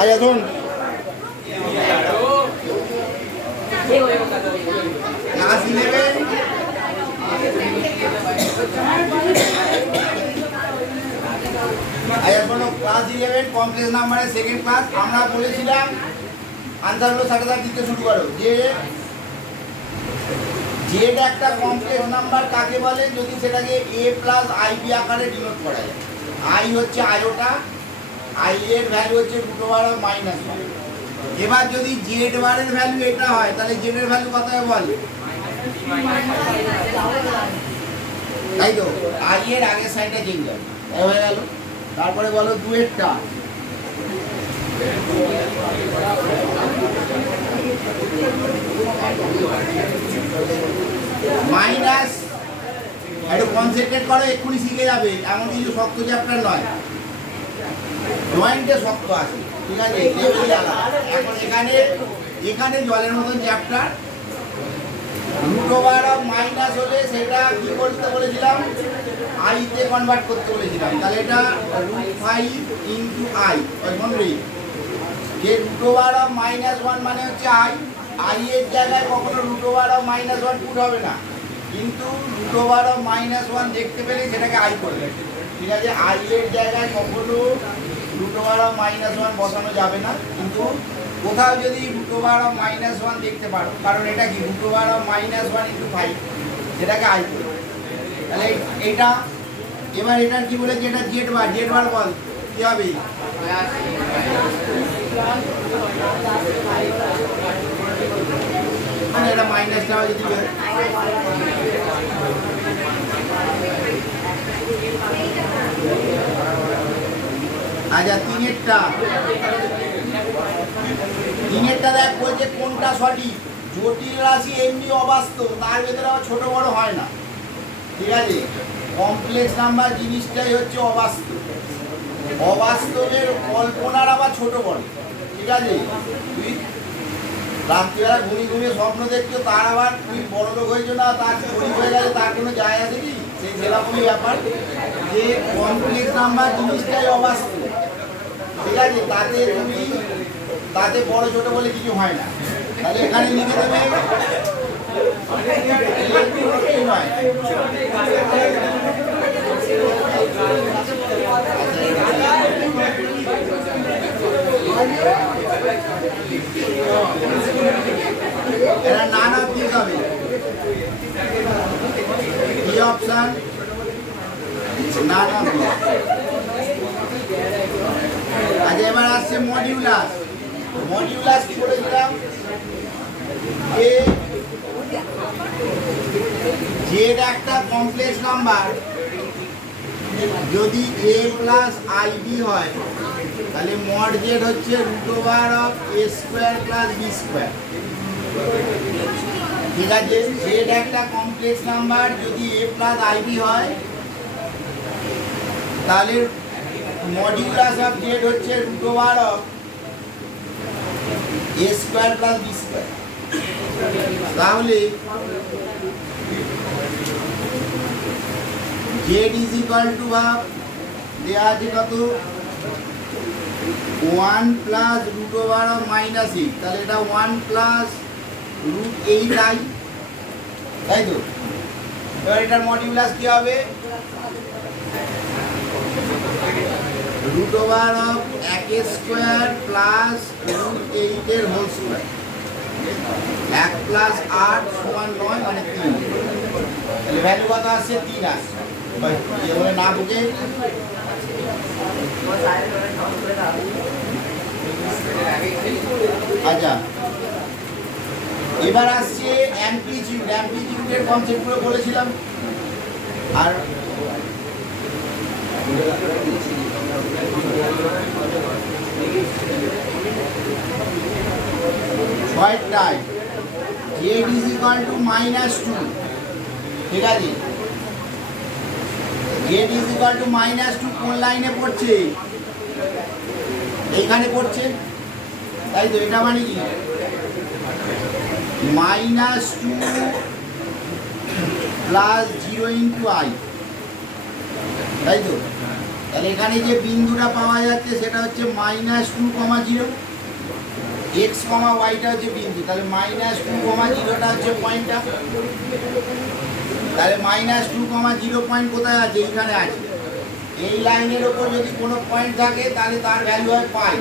আচ্ছা ধরুন ক্লাস 11 আচ্ছা শোনো ক্লাস 11 কমপ্লেক্স নাম্বারের সেকেন্ড ক্লাস আমরা বলেছিলাম আনসারগুলো সাথে সাথে দিতে শুরু করো যে জেড একটা কমপ্লেক্স নাম্বার কাকে বলে যদি সেটাকে a প্লাস আইবি আকারে ডিনোট করা যায়। আই হচ্ছে আয়োটা, আই এর ভ্যালু হচ্ছে √(-1)। এবার যদি জেড বারের ভ্যালু এটা হয় তাহলে জেড এর ভ্যালু কত হবে বল? তাই তো আই এর আগের সাইডটা চেঞ্জ হবে, তাই হয়ে গেল। তারপরে বলো 2 এরটা মাইনাস, একটু কনসেন্ট্রেট করো, এক্ষুনি শিখে যাবে, এমন কিছু শক্ত চ্যাপ্টার নয়, জয়েন্টে শক্ত আছে, ঠিক আছে? এখন এখানে এখানে জলের মতন চ্যাপ্টার। √(-) হলে সেটা কি করতে বলেছিলাম? আইতে কনভার্ট করতে বলেছিলাম, তাহলে এটা √5 × i মনে রে যে √(-1) মানে হচ্ছে আই, আই এর জায়গায় কখনো √(-1) পুট হবে না, কিন্তু √(-1) দেখতে পেলে সেটাকে আই করবে, ঠিক আছে? আই এর জায়গায় কখনো √(-1) বসানো যাবে না, কিন্তু কোথাও যদি √(-1) দেখতে পারো, কারণ এটা কি √(-1 × 5 সেটাকে আই করবে, তাহলে এইটা। এবার এটার কি বলেছে? এটা জেড বার বল কি হবে? মানে এটা মাইনাসটা যদি আচ্ছা 3-এরটা দেখ বলছে কোনটা সঠিক। জটিল রাশি এমনি অবাস্তব, তার ভেতরে আবার ছোট বড় হয় না, ঠিক আছে? কমপ্লেক্স নাম্বার জিনিসটাই হচ্ছে অবাস্তব, অবাস্তবের কল্পনার আবার ছোট বড়, ঠিক আছে? তুই রাত্রিবেলা ঘুমিয়ে স্বপ্ন দেখছো, তার আবার তুই বড় লোক হয়েছো না, তার গরিব হয়ে গেলে তার কোনো যায় আসে কি? সেই সেরকমই ব্যাপার যে কমপ্লেক্স নাম্বার জিনিসটাই অবাস্তব, ঠিক আছে? তাতে বড় ছোট বলে কিছু হয় না, তাহলে এখানে লিখে দেবে নয়। এরা নান অফ দিস হবে, কি অপশন? None of this. আচ্ছা এবার আসছে মডিউলাস। মডিউলাস কি বলেছিলাম? জেড একটা কমপ্লেক্স নাম্বার যদি a প্লাস আইবি হয় তাহলে মড জেড হচ্ছে √(a² + b², ঠিক আছে? জেড একটা কমপ্লেক্স নাম্বার যদি a প্লাস আইবি হয় তাহলে মডিউলাস অফ জেড হচ্ছে √(a² + b²। তাহলে জেড ইজ ইকুয়াল টু ভাব দেওয়া আছে কত? 1 প্লাস √(-8), তাহলে এটা 1 প্লাস √8i, তাই তো? এবার এটার মডিউলাস কি হবে? √(1² প্লাস √8 এর হোল স্কয়ার, 1 প্লাস 8 সমান 9 মানে 3, তাহলে ভ্যালু কত আসছে? 3 আসছে। এভাবে না বুঝে আচ্ছা এবার আসছে অ্যামপ্লিটিউড। অ্যামপ্লিটিউডের কনসেপ্টগুলো বলেছিলাম, আর ছয়টায় জেড ইজ ইকুয়াল টু -2, ঠিক আছে? জেড ইজ ইকুয়াল টু -2 কোন লাইনে পড়ছে? এইখানে পড়ছে, তাই তো? এটা মানে কি? -2 প্লাস 0 × i, তাই তো? তাহলে এখানে যে বিন্দুটা পাওয়া যাচ্ছে সেটা হচ্ছে -2,0, x, y টা হচ্ছে বিন্দু, তাহলে -2,0টা হচ্ছে পয়েন্টটা। তাহলে -2,0 পয়েন্ট কোথায় আছে? এইখানে আছে। এই লাইনের ওপর যদি কোনো পয়েন্ট থাকে তাহলে তার ভ্যালু হয় পাই।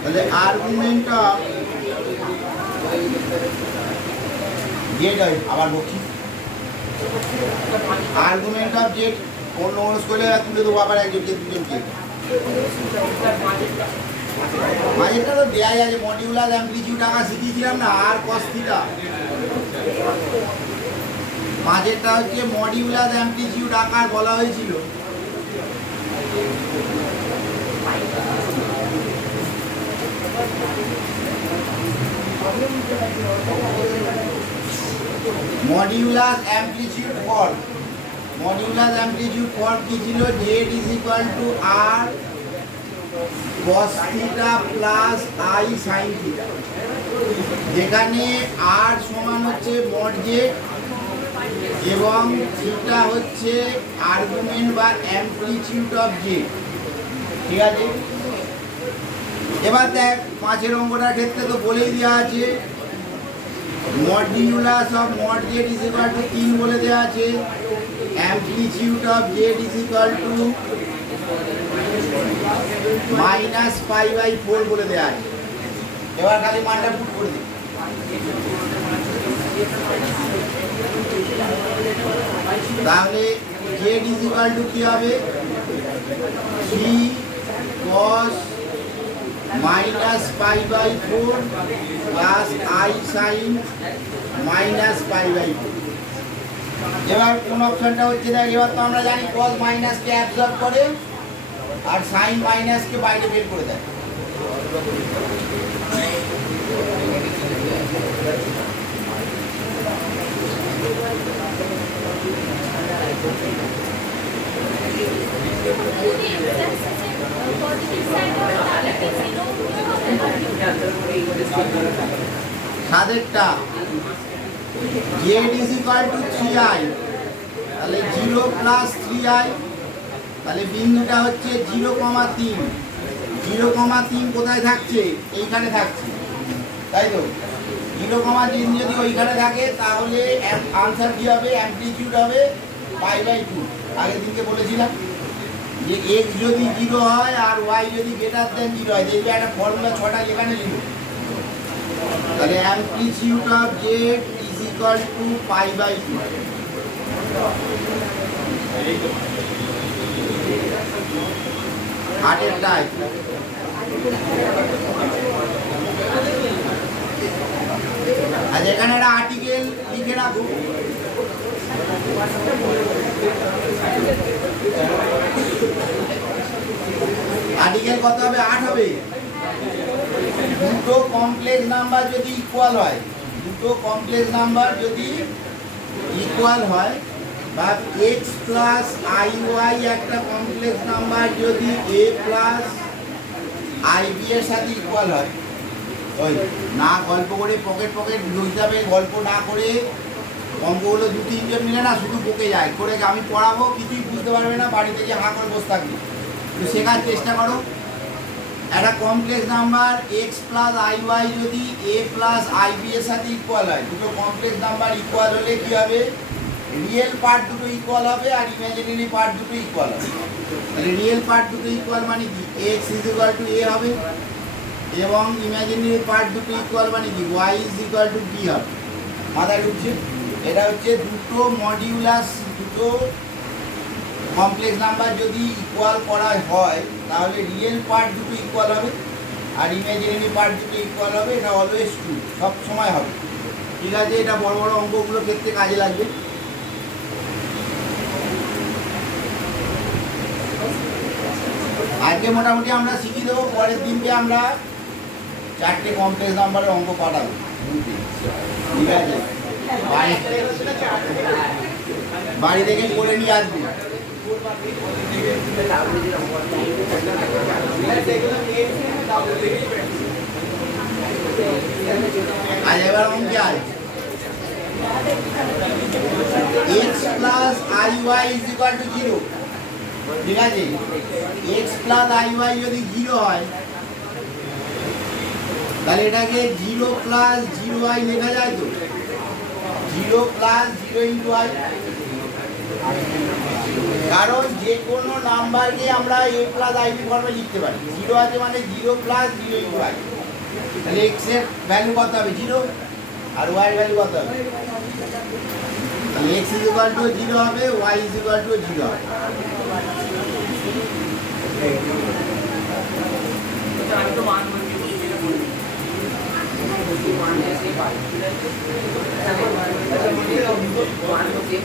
তাহলে আর্গুমেন্ট অফ জেড হয়, আবার বলছি আর্গুমেন্ট অফ জেড অন্য মানুষ করলে তুলে দেবো আবার একজনকে দুজনকে। মাঝেটা তো দেয়াই আছে, মডিউলার অ্যামপ্লিটিউড আঁকা শিখিয়েছিলাম না, আর কস থিটা। মাঝেরটা হচ্ছে মডিউলার অ্যামপ্লিটিউড আকার বলা হয়েছিল। Modulus amplitude form, modulus amplitude form কি ছিল? Z is equal to R cos theta plus I sine theta, যেখানে আর সমান হচ্ছে মড জেড এবং থিটা হচ্ছে আর্গুমেন্ট বা অ্যামপ্লিটিউড অফ জেড। ঠিক আছে, এবার দেখ 5 অঙ্কটার ক্ষেত্রে তো বলেই দেওয়া আছে modulus of mod Z is equal to 3 বলে দেওয়া আছে, amplitude of Z is equal to -π/4 বলে দেওয়া আছে। এবার খালি মানটা পুট করে দিই। তাহলে জেড ইজ ইকুয়াল টু কি হবে? 3 cos -π/4 প্লাস আই সাইন -π/4। এবার কোন অপশনটা হচ্ছে দেখ, এবার তো আমরা জানি cos মাইনাসকে অ্যাবজর্ব করে আর সাইন মাইনাসকে বাইরে বের করে দেয়। সাদেরটা Z is equal to 3i, তাহলে 0 প্লাস 3i, তাহলে বিন্দুটা হচ্ছে 0,3। 0,3 কোথায় থাকছে? এইখানে থাকছে, তাই তো? 0,3 যদি ওইখানে থাকে তাহলে আনসার কি হবে? অ্যামপ্লিটিউড হবে π/2। আগের দিনকে বলেছিলাম যে x যদি 0 হয় আর y যদি গ্রেটার দেন 0 হয়, দেখবে একটা ফর্মুলা 6টা এখানে লিখব। তাহলে amplitude of Z is equal to π/2। আটেরটায় আর এখানে একটা আর্টিকেল লিখে রাখো। আর্টিকেল কত হবে? 8 হবে। দুটো কমপ্লেক্স নাম্বার যদি ইকুয়াল হয়, দুটো কমপ্লেক্স নাম্বার যদি ইকুয়াল হয়, বা x প্লাস আই ওয়াই একটা কমপ্লেক্স নাম্বার যদি a প্লাস আই বি এর সাথে ইকুয়াল হয়, ওই না গল্প করে পকেট হিসাবে গল্প না করে অঙ্কগুলো 2-3 জন মিলে না শুধু বকে যায় করে, আমি পড়াবো কিছুই বুঝতে পারবে না, বাড়িতে গিয়ে হাঁ করে বসে থাকবে। তো শেখার চেষ্টা করো। একটা complex number x plus I Y যদি a প্লাস আই বি এর সাথে ইকুয়াল হয়, দুটো কমপ্লেক্স নাম্বার ইকুয়াল হলে কি হবে? রিয়েল পার্ট দুটো ইকুয়াল হবে আর ইমাজিনারি পার্ট দুটো ইকুয়াল হবে। তাহলে রিয়েল পার্ট দুটো ইকুয়াল মানে কি? x is equal two a হবে, এবং ইমাজিনারি পার্ট দুটো ইকুয়াল মানে কি? y is equal two b হবে। মাথায় ঢুকছে? এটা হচ্ছে দুটো মডিউলাস, দুটো কমপ্লেক্স নাম্বার যদি ইকুয়াল করা হয় তাহলে রিয়েল পার্ট দুটো ইকুয়াল হবে আর ইমাজিনারি পার্ট দুটো ইকুয়াল হবে। এটা অলওয়েজ ট্রু, সব সময় হবে। ঠিক আছে, এটা বড় বড় অঙ্কগুলোর ক্ষেত্রে কাজে লাগবে। আজকে মোটামুটি আমরা শিখিয়ে দেবো, পরের দিনকে আমরা 4টে কমপ্লেক্স নাম্বারের অঙ্ক পাঠাবো। ঠিক আছে, বাড়ি থেকে করে নিয়ে আসবো। আজ এবার অঙ্কে আজ x plus I Y is equal to 0, ঠিক আছে, এক্স প্লাস আই ওয়াই যদি 0 হয় তাহলে এটাকে 0 প্লাস 0i লেখা যায় তো, 0 প্লাস 0 ইন্টু আই। কারণ যে কোনো নাম্বারকে আমরা a প্লাস আইবি ফর্মে লিখতে পারি। 0 আছে মানে 0 প্লাস 0 ইন্টু আই। তাহলে এক্স এর ভ্যালু কত হবে? 0। আর ওয়াই এর ভ্যালু কত হবে? তাহলে এক্স ইজ ইকুয়াল টু 0 হবে, ওয়াই ইজ ইকুয়াল টু 0 হবে।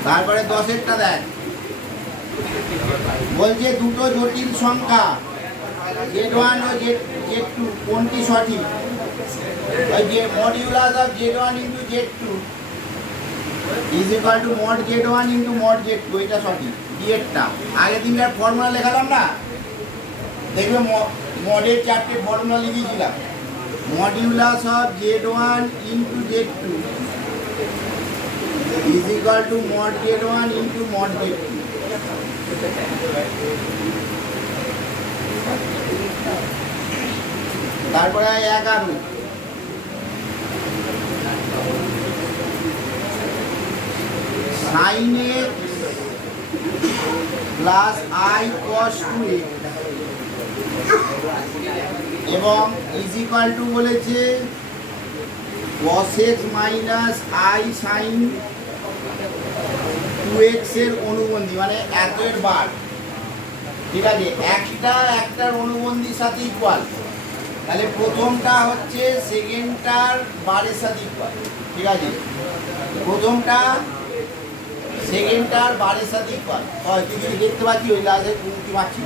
তারপরে 10এরটা দেখ, বলছে দুটো জটিল সংখ্যা z1 ও z2 কোনটি সঠিক? ওই যে modulus of z1 into z2 is equal two mod z1 into mod z2, এটা সঠিক। ডিএরটা আগের দিনকার ফর্মুলা লেখালাম না, দেখবে মডের 4টে ফর্মুলা লিখেছিলাম। Modulus of z1 into z2 is equal two mod z1 into mod z2। তারপরে 11 sin x plus i cos 2x এবং is equal two বলেছে cos x minus i sin 2x এর অনুবন্ধী, মানে একের বার। ঠিক আছে, একটার অনুবন্ধীর সাথে ইকুয়াল। তাহলে প্রথমটা হচ্ছে সেকেন্ডটার বারের সাথে ইকুয়াল। ঠিক আছে, প্রথমটা সেকেন্ডটার বারের সাথে ইকুয়াল। তুই যদি দেখতে পাচ্ছি ওই লাস্টে কুমকি মারছি,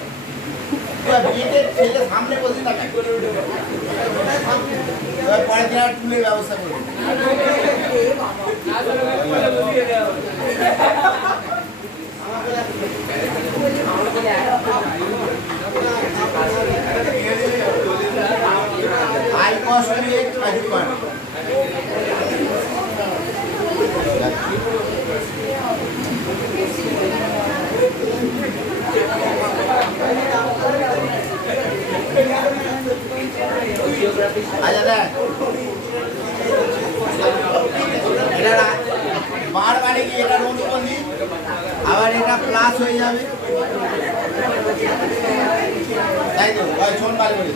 ছেলে সামনে বসে না, পরে দেওয়ার টুলের ব্যবস্থা করবে। I cos 2x আচ্ছা দেখ, এটা বার মানে কি, এটার অনুবন্ধী, আবার এটা প্লাস হয়ে যাবে, তাই তো? শোন বার করে,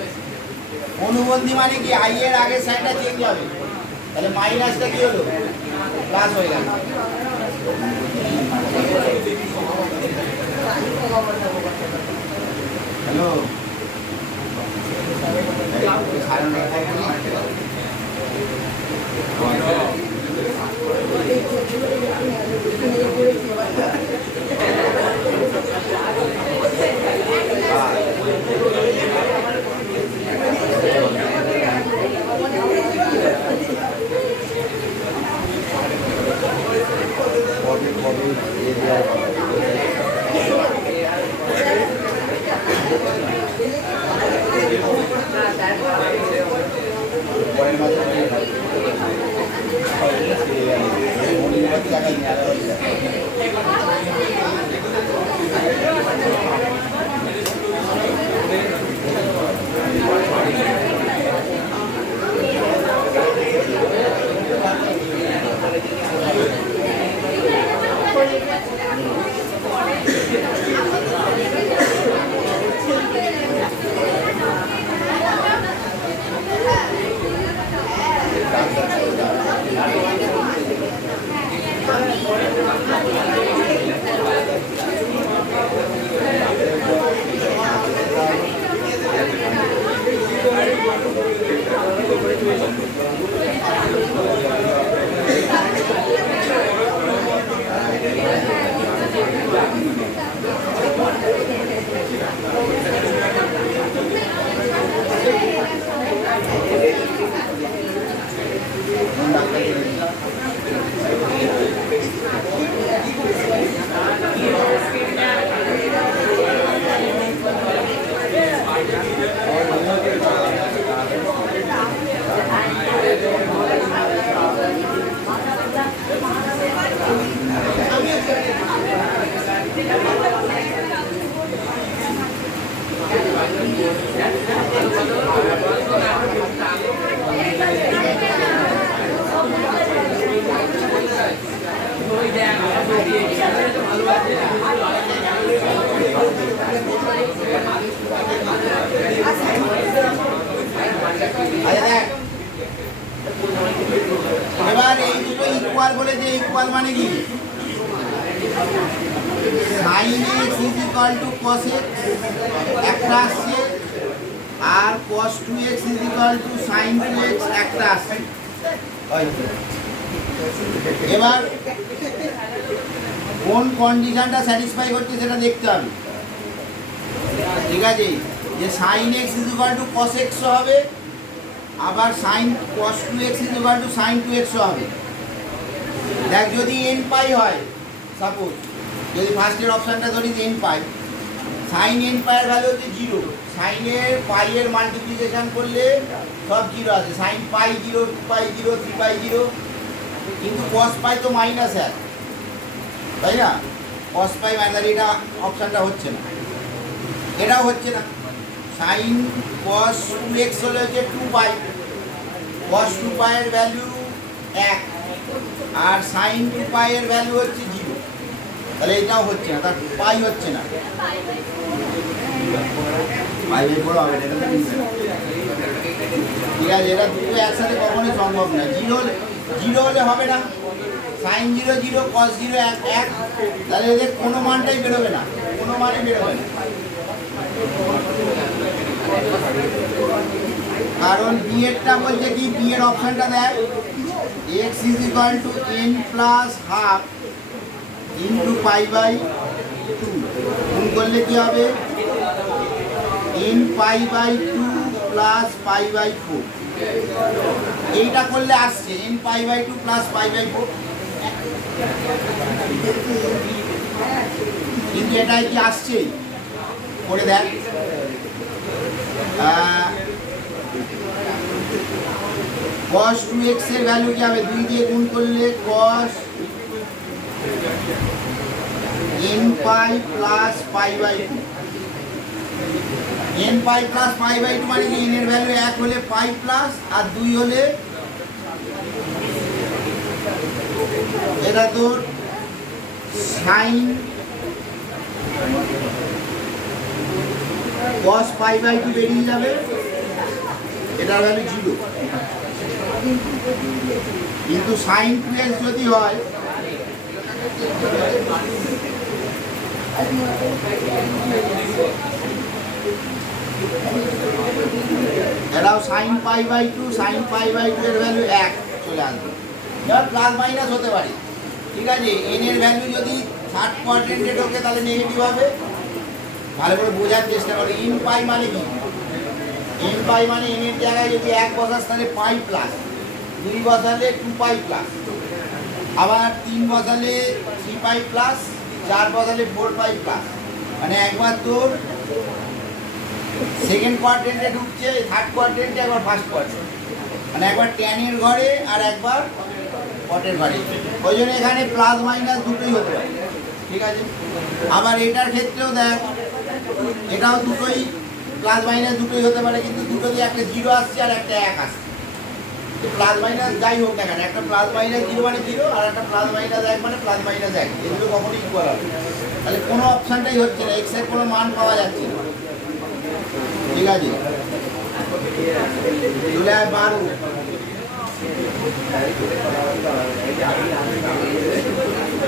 অনুবন্ধী মানে কি, আই এর আগের সাইনটা চেঞ্জ হবে, তাহলে মাইনাসটা কি হলো, প্লাস হয়ে গেল। হ্যালো, ইকুয়াল বলেছে, ইকুয়াল মানে কি sin x is equal two cos x একটা আসছে, আর cos 2x is equal two sin 2x একটা আসছে। এবার কোন কন্ডিশনটা স্যাটিসফাই করছে সেটা দেখতে হবে, ঠিক আছে? যে sin x is equal two cos x হবে, আবার sin cos 2x is equal two sin 2x হবে। দেখ যদি n পাই হয়, সাপোজ যদি ফার্স্টের অপশানটা ধরি n পাই, sin n পাইয়ের ভ্যালু হচ্ছে 0, sin এর পাই এর মাল্টিপ্লিকেশন করলে সব 0 আছে, sin পাই 0, 2 পাই 0, 3 পাই 0, কিন্তু cos পাই তো মাইনাস 1, তাই না? cos পাই মাইনাস, এটা অপশানটা হচ্ছে না, এটাও হচ্ছে না। sin cos 2x হলে হচ্ছে 2 পাই, cos 2 পাইয়ের ভ্যালু 1, আর sin 2 পাইয়ের ভ্যালু হচ্ছে 0, তাহলে এটাও হচ্ছে না, তার পাই হচ্ছে না। পাই বের করা হবে না, ঠিক আছে? এটা দুটো একসাথে কখনোই সম্ভব না। 0 হলে হবে না, sin 0 0, cos 0 1, তাহলে এদের কোনো মানটাই বেরোবে না, কোনো মানই বেরোবে না। কারণ বি এরটা বলছে কি, বি এর অপশনটা দেখ, x is equal to n plus half into pi by 2, গুণ করলে কি হবে n pi by 2 plus pi by 4, এইটা করলে আসছে n pi by 2 plus pi by 4, কিন্তু এটাই কি আসছে করে দেখ। cos 2x এর ভ্যালু কি হবে, 2 দিয়ে গুণ করলে cos n pi plus pi by 2, n pi plus pi by 2 মানে কি n এর ভ্যালু 1 হলে পাই প্লাস, আর 2 হলে এটা তোর sin cos পাই বাই 2 বেরিয়ে যাবে, এটার ভ্যালু 0। কিন্তু sin 2x যদি হয়, এটাও sin pi by 2, sin pi by 2 এর ভ্যালু 1 চলে আসবে। এবার প্লাস মাইনাস হতে পারে, ঠিক আছে? n এর ভ্যালু যদি থার্ড কোয়াড্রেন্টে ঢোকে তাহলে নেগেটিভ হবে। ভালো করে বোঝার চেষ্টা করো, n পাই মানে কি, n পাই মানে n এর জায়গায় যদি 1 বসাস তাহলে পাই প্লাস, 2 বসালে 2 পাই প্লাস, আবার 3 বসালে 3 পাই প্লাস, 4 বসালে 4 পাই প্লাস, মানে একবার তোর সেকেন্ড কোয়াড্রেন্টে ঢুকছে, থার্ড কোয়াড্রেন্টে, একবার ফার্স্ট কোয়াড্রেন্ট, মানে একবার ট্যানের ঘরে আর একবার কটের ঘরে। ওই জন্য এখানে প্লাস মাইনাস দুটোই হতে পারে, ঠিক আছে? আবার এটার ক্ষেত্রেও দেখ, এটাও দুটোই প্লাস মাইনাস দুটোই হতে পারে, কিন্তু দুটোতে একটা 0 আসছে আর একটা 1 আসছে। প্লাস মাইনাস যাই হোক না কেন, একটা প্লাস মাইনাস 0 মানে 0, আর একটা প্লাস মাইনাস 1 মানে প্লাস মাইনাস 1, এগুলো কখনোই ইকুয়াল হবে। তাহলে কোনো অপশানটাই হচ্ছে না, এক্স এর কোনো মান পাওয়া যাচ্ছে না, ঠিক আছে? জুলাই 12,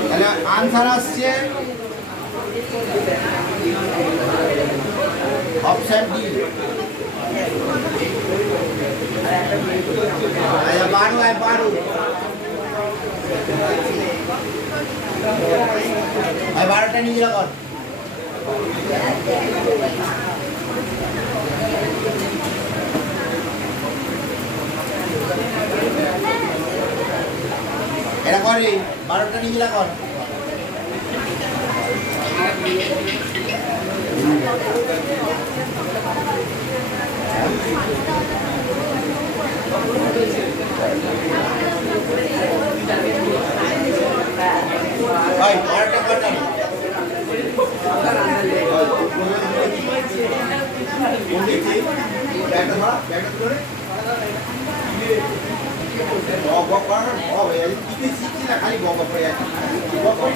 তাহলে আনসার আসছে অপশন ডি। 12 12টা নিজেরা কর। এটা করে 12টা নিজেরা কর। ভাই 12টা করতে না। কোন দেখি ব্যাগটা ধরা, ব্যাগটা ধরে বক কর হবে, কিছু শিখছি না, খালি বক করে যাচ্ছি। বক করে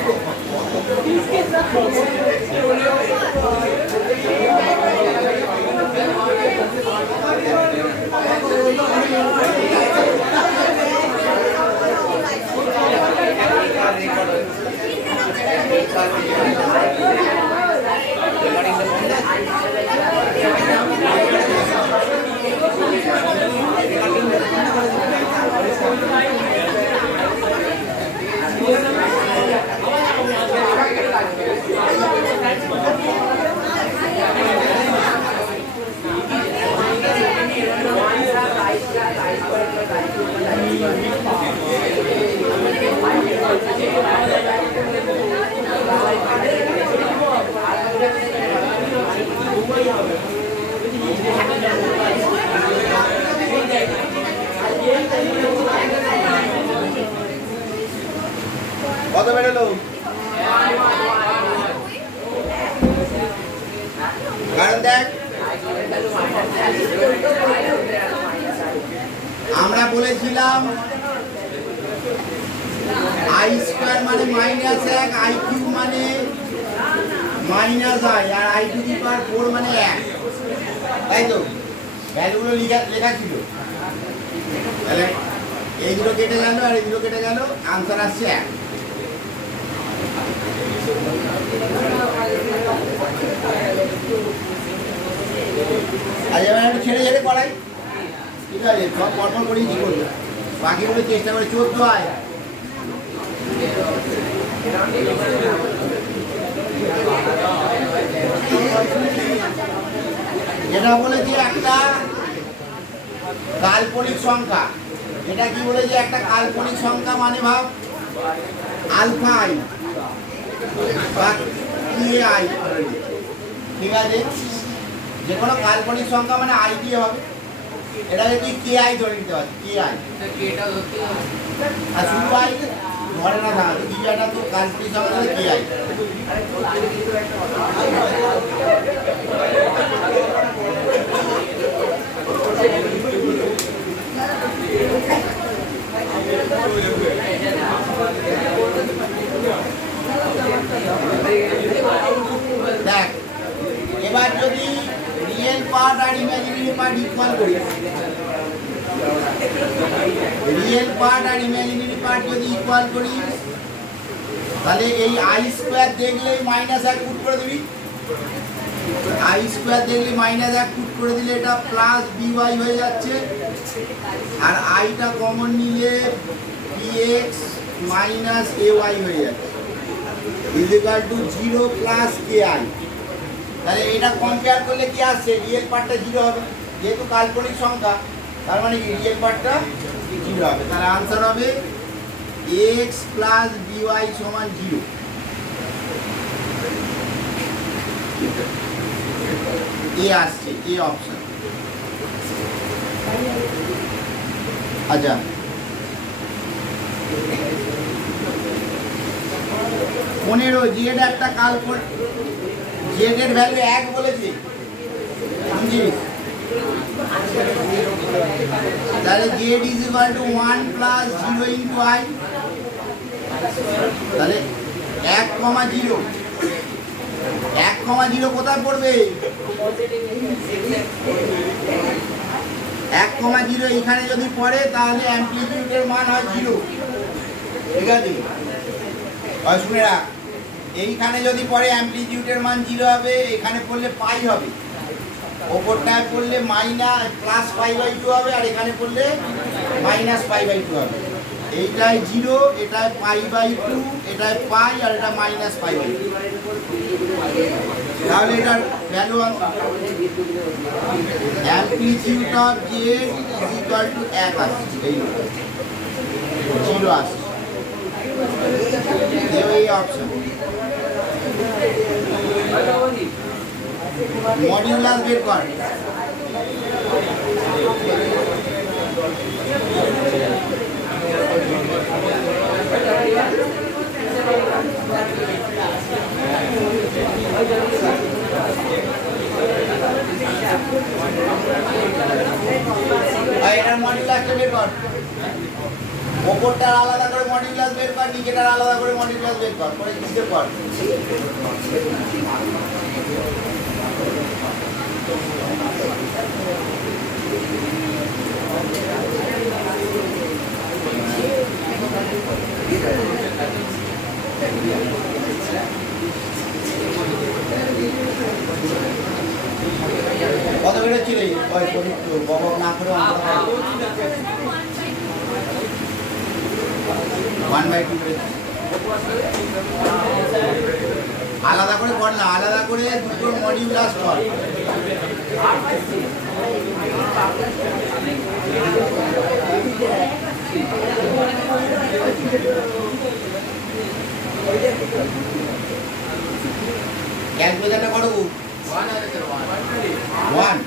হলো? কারণ দেখ আমরা বলেছিলাম আই স্কোয়ার মানে মাইনাস 1, আই কিউব মানে মাইনাস আই, আর আই টু দি পাওয়ার 4 মানে 1, তাই তো? ভ্যালুগুলো লেখা ছিল। তাহলে এই দুটো কেটে গেল আর এই দুটো কেটে গেল, আনসার আসছে 1। আজ এবার একটু ছেড়ে ছেড়ে করাই, ঠিক আছে? সব পরপর করেই কি করবে, বাকিগুলো চেষ্টা করে 14 হয়। যেটা বলেছি একটা কাল্পনিক সংখ্যা, এটা কি বলেছি একটা কাল্পনিক সংখ্যা মানে ভাব আলফা আই বা কে আই, ঠিক আছে? যে কোনো কাল্পনিক সংখ্যা মানে আই দিয়ে হবে, এটাকে তুই কে আই ধরে নিতে পারছিস, কে আই। আর শুধু আই ধরে না থাকা, দ্বিতীয়টা তো কাল্পনিক সংখ্যা কে আই। দেখ এবার যদি রিয়েল পার্ট আর ইমাজিনারি পার্ট ইকুয়াল করি, রিয়েল পার্ট আর ইমাজিনারি পার্ট যদি ইকুয়াল করি, তাহলে এই আই স্কোয়ার দেখলেই -1 পুট করে দিবি। আই স্কোয়ার দেখলে -1 পুট করে দিলে এটা প্লাস বিওয়াই হয়ে যাচ্ছে, আর আইটা কমন নিলে বিএক্স মাইনাস এওয়াই হয়ে যাচ্ছে, equal to 0 plus K I. তাহলে এটা কম্পেয়ার করলে কি আসছে, রিয়েল পার্টটা 0 হবে, যেহেতু কাল্পনিক সংখ্যা তার মানে কি রিয়েল পার্টটা 0 হবে। তাহলে আনসার হবে এক্স প্লাস বিওয়াই সমান 0। এ আসছে, এ অপশন। আচ্ছা, পনেরো জেড একটা কাল্পনিক, জেড এর ভ্যালু 1 বলেছি, বুঝছিস? তাহলে Z is equal two 1 plus 0 into I, তাহলে 1,0 1,0 কোথায় পড়বে? 1,0 এখানে যদি পড়ে তাহলে অ্যামপ্লিটিউডের মান হয় 0, ঠিক আছে? শুনে রাখ, এইখানে যদি পড়ে অ্যামপ্লিটিউডের মান 0 হবে, এখানে পড়লে পাই হবে, ওপরটায় পড়লে প্লাস π/2 হবে, আর এখানে পড়লে -π/2 হবে। এইটায় 0, এটায় π/2, এটায় পাই, আর এটা -π/2। তাহলে এটার value amplitude of Z is equal two 1 আসছে, এই 0 আসছে, এই অপশন। মডিউলাস বের কর। এটার মডিউলাসটা বের কর, ওপরটার আলাদা করে মডিউলাস বের কর, নিচেটার আলাদা করে মডিউলাস বের কর, পরে হিসেব কর। কত বেরোচ্ছিল না করে 1/2 আলাদা করে কর না, আলাদা করে দুটো মডিউলাস কর। ক্যালকুলেটরটা করো 1 1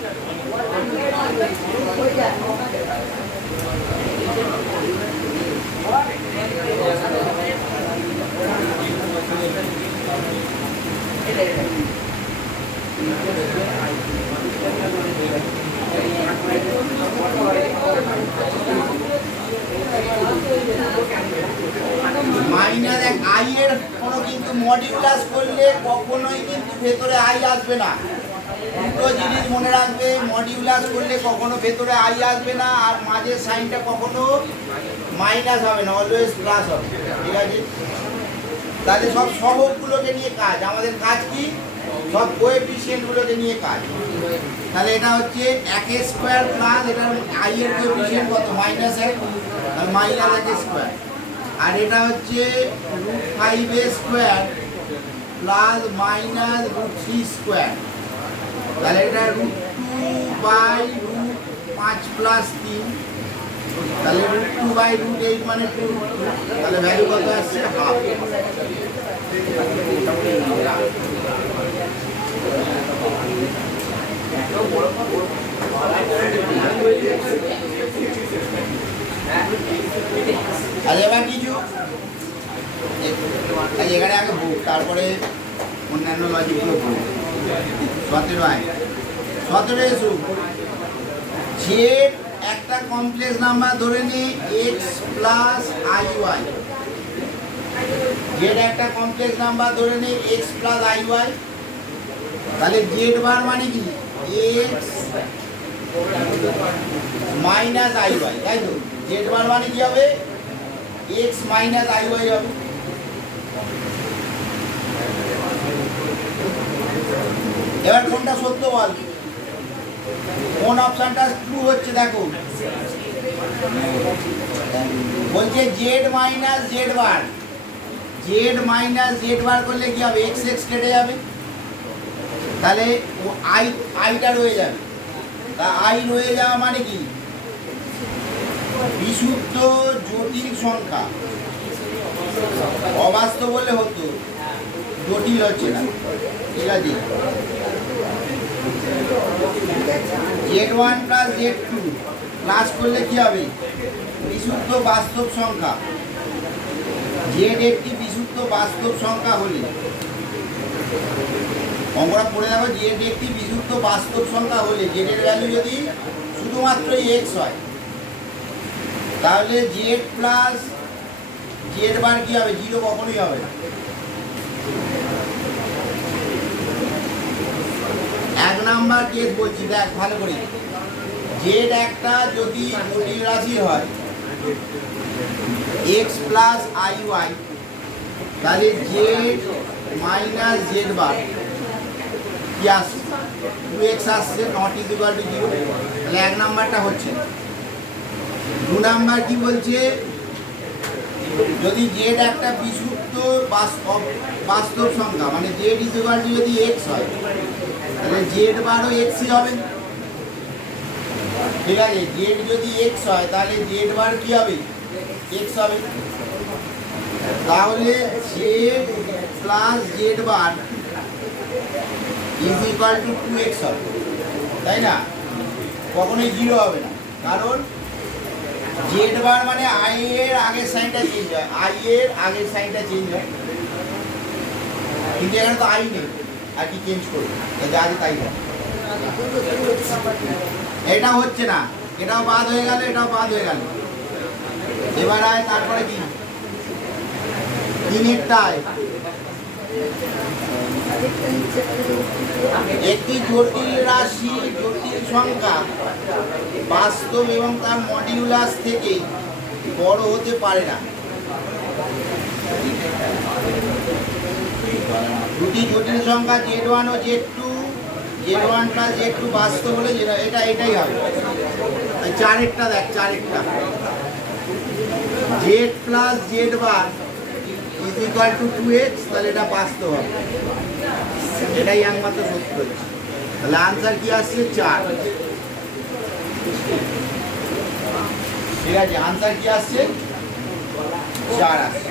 মাইনাস এক আই এর কোনো কিন্তু মডিউলাস করলে কখনোই কিন্তু ভেতরে আই আসবে না। দুটো জিনিস মনে রাখবে, মডিউলাস করলে কখনো ভেতরে আই আসবে না, আর মাঝের সাইনটা কখনো মাইনাস হবে না, অলওয়েজ প্লাস হবে। ঠিক আছে, তাহলে সব সহগগুলোকে নিয়ে কাজ, আমাদের কাজ কি সব কোএফিসিয়েন্টগুলোকে নিয়ে কাজ। তাহলে এটা হচ্ছে 1 স্কয়ার প্লাস এটার আই এর কোএফিসিয়েন্ট কত মাইনাস 1, আর মাইনাস 1 স্কয়ার, আর এটা হচ্ছে √5 স্কয়ার প্লাস মাইনাস √3 স্কয়ার। তাহলে এটা √2/5 প্লাস 3, তাহলে √2/8 মানে 2, তাহলে ভ্যালু কত আসছে হাফ। আর এবার কিছু এখানে আগে বুক, তারপরে অন্যান্য লজিকগুলো বুক। 17 এসো, জেড একটা কমপ্লেক্স নাম্বার ধরে নি x প্লাস IY, জেড একটা কমপ্লেক্স নাম্বার ধরে নি x প্লাস IY, তাহলে জেড বার মানে কি x মাইনাস IY, তাই তো? জেড বার মানে কি হবে x মাইনাস IY হবে। এবার কোনটা সত্য বল, কোন অপশনটা ট্রু হচ্ছে দেখো, বলছে জেড মাইনাস জেড বার, জেড মাইনাস জেড বার করলে কি হবে এক্স এক্স কেটে যাবে, তাহলে আইটা রয়ে যাবে। তা আই রয়ে যাওয়া মানে কি বিশুদ্ধ জটিল সংখ্যা, অবাস্তব বললে হতো, জটিল হচ্ছে না। ঠিক আছে, z1 প্লাস z2 প্লাস করলে কি হবে বিশুদ্ধ বাস্তব সংখ্যা, z একটি বিশুদ্ধ বাস্তব সংখ্যা হলে, অঙ্কটা পড়ে যাবো, z একটি বিশুদ্ধ বাস্তব সংখ্যা হলে z এর ভ্যালু যদি শুধুমাত্র x হয়, তাহলে z প্লাস z বার কি হবে 0 কখনোই হবে না। এক নাম্বার কেস বলছি, দেখ ভালো করে, জেড একটা যদি জটিল রাশি হয় x প্লাস IY, তাহলে জেড মাইনাস জেড বার কি আসছে 2x আসছে, নট ইকুয়াল টু 0, তাহলে এক নাম্বারটা হচ্ছে না। দু নাম্বার কি বলছে, যদি জেড একটা বিশুদ্ধ বাস্তব সংখ্যা মানে জেড ইকুয়াল টু যদি x হয়, তাহলে জেড বারও এক্সই হবে। ঠিক আছে, জেড যদি এক্স হয় তাহলে জেড বার কি হবে এক্স হবে, তাহলে Z plus Z bar is equal two 2x হবে, তাই না? কখনোই 0 হবে না, কারণ জেড বার মানে আই এর আগের সাইনটা চেঞ্জ হয়, আই এর আগের সাইনটা চেঞ্জ হয়, কিন্তু এখানে তো আই নেই, আর কি চেঞ্জ করবে, যা আছে তাই হয়। এটা হচ্ছে না, এটাও বাদ হয়ে গেল, এটাও বাদ হয়ে গেল। এবার আয় তারপরে কি 3-টায় একটি জটিল রাশি জটিল সংখ্যা বাস্তব এবং তার মডিউলাস থেকে বড় হতে পারে না। দুটি জটিল সংখ্যা z1 ও z2, z1 প্লাস z2 বাস্তব হলে এটাই হবে। চারেরটা দেখ, চারেরটা z plus z bar is equal two 2x, তাহলে এটা বাস্তব হবে, এটাই একমাত্র সত্য হচ্ছে। তাহলে আনসার কি আসছে 4। ঠিক আছে, আনসার কি আসছে 4 আসছে।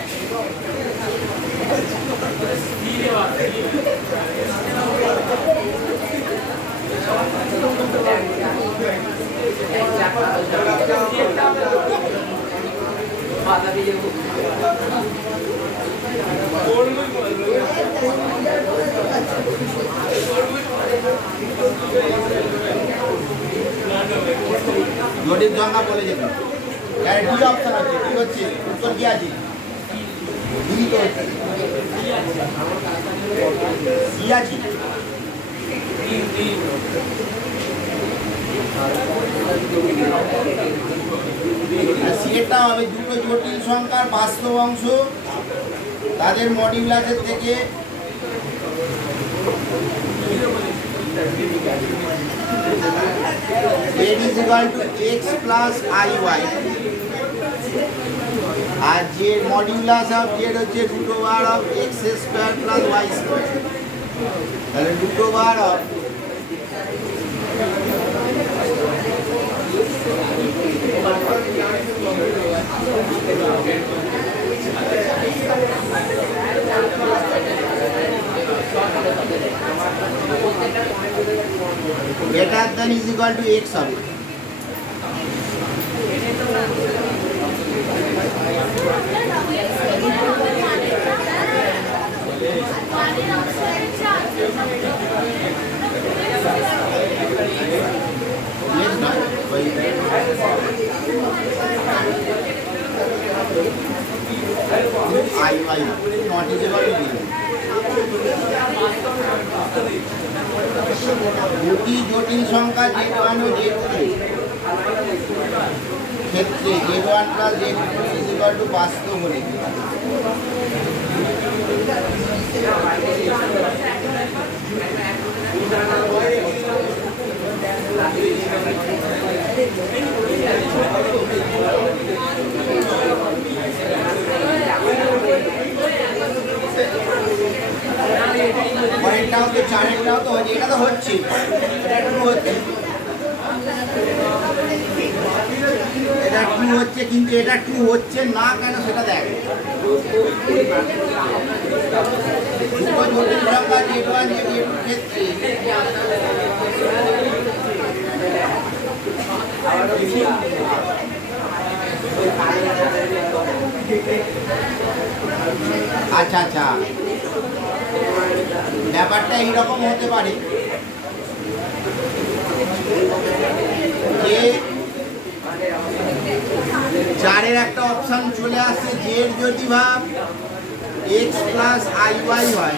Batalha. জটিল সংখ্যা বলে যেত ডি অপশন হচ্ছে কি হচ্ছে উত্তর কি আছে ডি তো হচ্ছে সি আছে সিটা হবে দুটো জটিল সংখ্যার বাস্তব অংশ তাদের মডিউলাসের থেকে z is equal to x plus iy আর যে মডিউলাস অফ z হচ্ছে root over of x square plus y square তাহলে root over of greater than is equal to x হবে I not is equal to দুটি জটিল সংখ্যা z1 ও z2 ক্ষেত্রে z1 plus z2 is equal two বাস্তব হলে পরেরটাও তো চারেরটাও তো হচ্ছে এটা তো হচ্ছে এটা টু হচ্ছে কিন্তু এটা টু হচ্ছে না কেন সেটা দেখ দুটো জটিল সংখ্যা z1 z2 ক্ষেত্রে আচ্ছা আচ্ছা ব্যাপারটা এইরকম হতে পারে যে চারের একটা অপশন চলে আসছে জেড যদি ভাব এক্স প্লাস আই ওয়াই হয়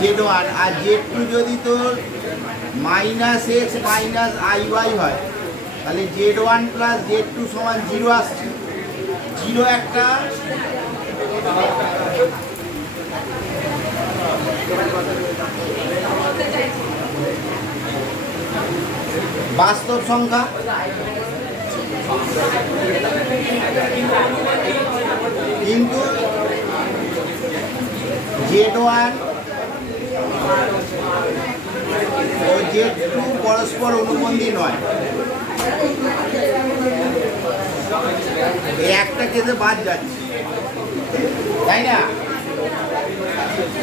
z1 আর z2 যদি তোর minus X minus I Y হয় তাহলে z1 প্লাস z2 সমান 0 আসছে 0 একটা বাস্তব সংখ্যা কিন্তু z1 ও z2 পরস্পর অনুবন্ধী নয় এই একটা কেসে বাদ যাচ্ছে তাই না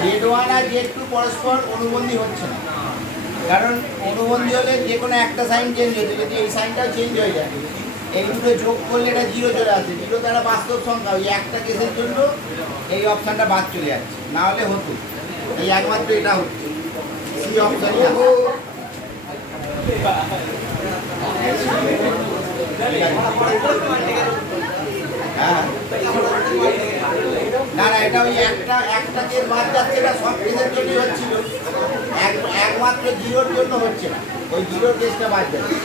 z1 আর z2 পরস্পর অনুবন্ধী হচ্ছে না কারণ অনুবন্ধী হলে যে কোনো একটা সাইন চেঞ্জ হচ্ছে যদি এই সাইনটাও চেঞ্জ হয়ে যায় এই দুটো যোগ করলে এটা 0 চলে আসে 0 দ্বারা বাস্তব সংখ্যা ওই একটা কেসের জন্য এই অপশানটা বাদ চলে যাচ্ছে না হলে হতো এই একমাত্র এটা হচ্ছে সি অপশানই হ্যাঁ না না এটা ওই একটা কেস বাদ যাচ্ছে না সব কেসের জন্যই হচ্ছিল একমাত্র 0-র জন্য হচ্ছে না ওই 0-র কেসটা বাদ যাচ্ছে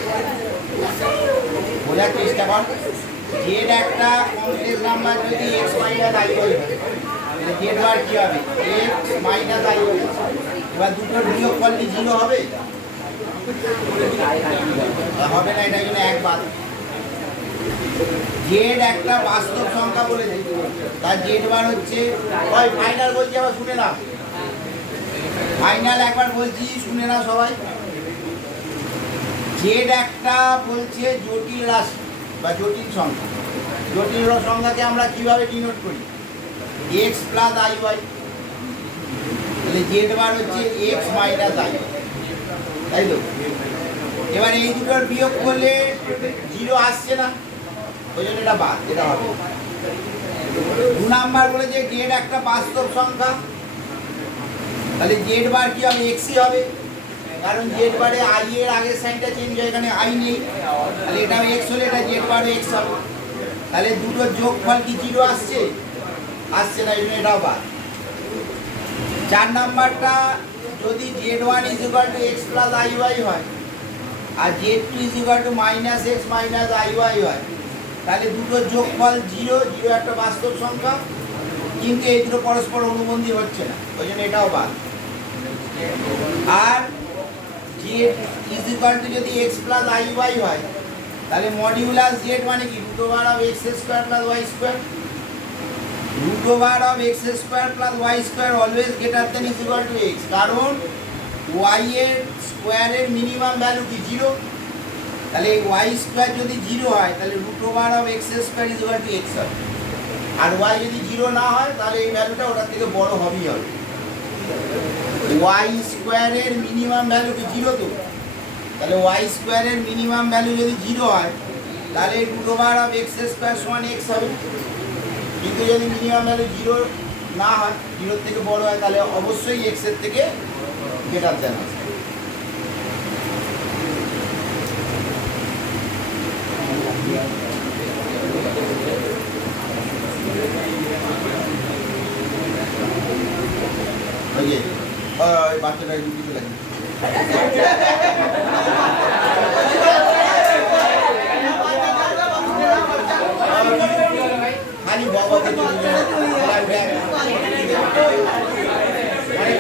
বোঝার চেষ্টা কর জেড একটা কমপ্লেক্স নাম্বার যদি এক্স মাইনাস আই হয় তাহলে জেড বার কী হবে এক্স মাইনাস আই হয় এবার দুটোর বিয়োগ করলে 0 হবে হবে না এটা জন্য একবার জেড একটা বাস্তব সংখ্যা বলেছে তার জেড বার হচ্ছে ওই ফাইনাল বলছি আবার শুনে নাও ফাইনাল একবার বলছি শুনে নাও সবাই জেড একটা বলছে জটিল রাশি বা জটিল সংখ্যা জটিল সংখ্যাকে আমরা কিভাবে ডিনোট করি এক্স প্লাস আই ওয়াই তাহলে জেড বার হচ্ছে এক্স মাইনাস আই তাই তো এবার এই দুটোর বিয়োগ করলে 0 আসছে না ওই জন্য এটা বাদ এটা হবে 2 নাম্বার বলেছে জেড একটা বাস্তব সংখ্যা তাহলে জেড বার কি হবে? এক্সই হবে, কারণ জেড বারে আই এর আগের সাইনটা চেঞ্জ হয়, এখানে আই নেই, তাহলে এটা এক্স হলে এটা জেড বারে এক্স হবে। তাহলে দুটোর যোগফল কি জিরো আসছে? আসছে না, এই জন্য এটাও বাদ। 4 নাম্বারটা যদি z1 = x + iy হয় আর z2 = -x - iy হয়, তাহলে দুটোর যোগফল 0, 0 একটা বাস্তব সংখ্যা, কিন্তু এই দুটো পরস্পর অনুবন্ধী হচ্ছে না, ওই জন্য এটাও বাদ। আর z = যদি x + iy হয়, তাহলে মডিউলাস z মানে কি? √(x² + y²) √(x² + y² always greater than = x, কারণ y এর স্কোয়ারের মিনিমাম ভ্যালু কি? 0। তাহলে y² যদি 0 হয় তাহলে √(x² = x হবে, আর y যদি 0 না হয় তাহলে এই ভ্যালুটা ওটার থেকে বড় হবেই হবে। y² এর মিনিমাম ভ্যালু কি? 0 তো, তাহলে y² এর মিনিমাম ভ্যালু যদি 0 হয় তাহলে √(x² = x হবে, কিন্তু যদি মিনিমাম ভ্যালু 0 না হয়, 0 থেকে বড় হয়, তাহলে অবশ্যই x এর থেকে গ্রেটার দ্যান আসবে। ওই বাচ্চাটা রুটি চলে খালি বাবা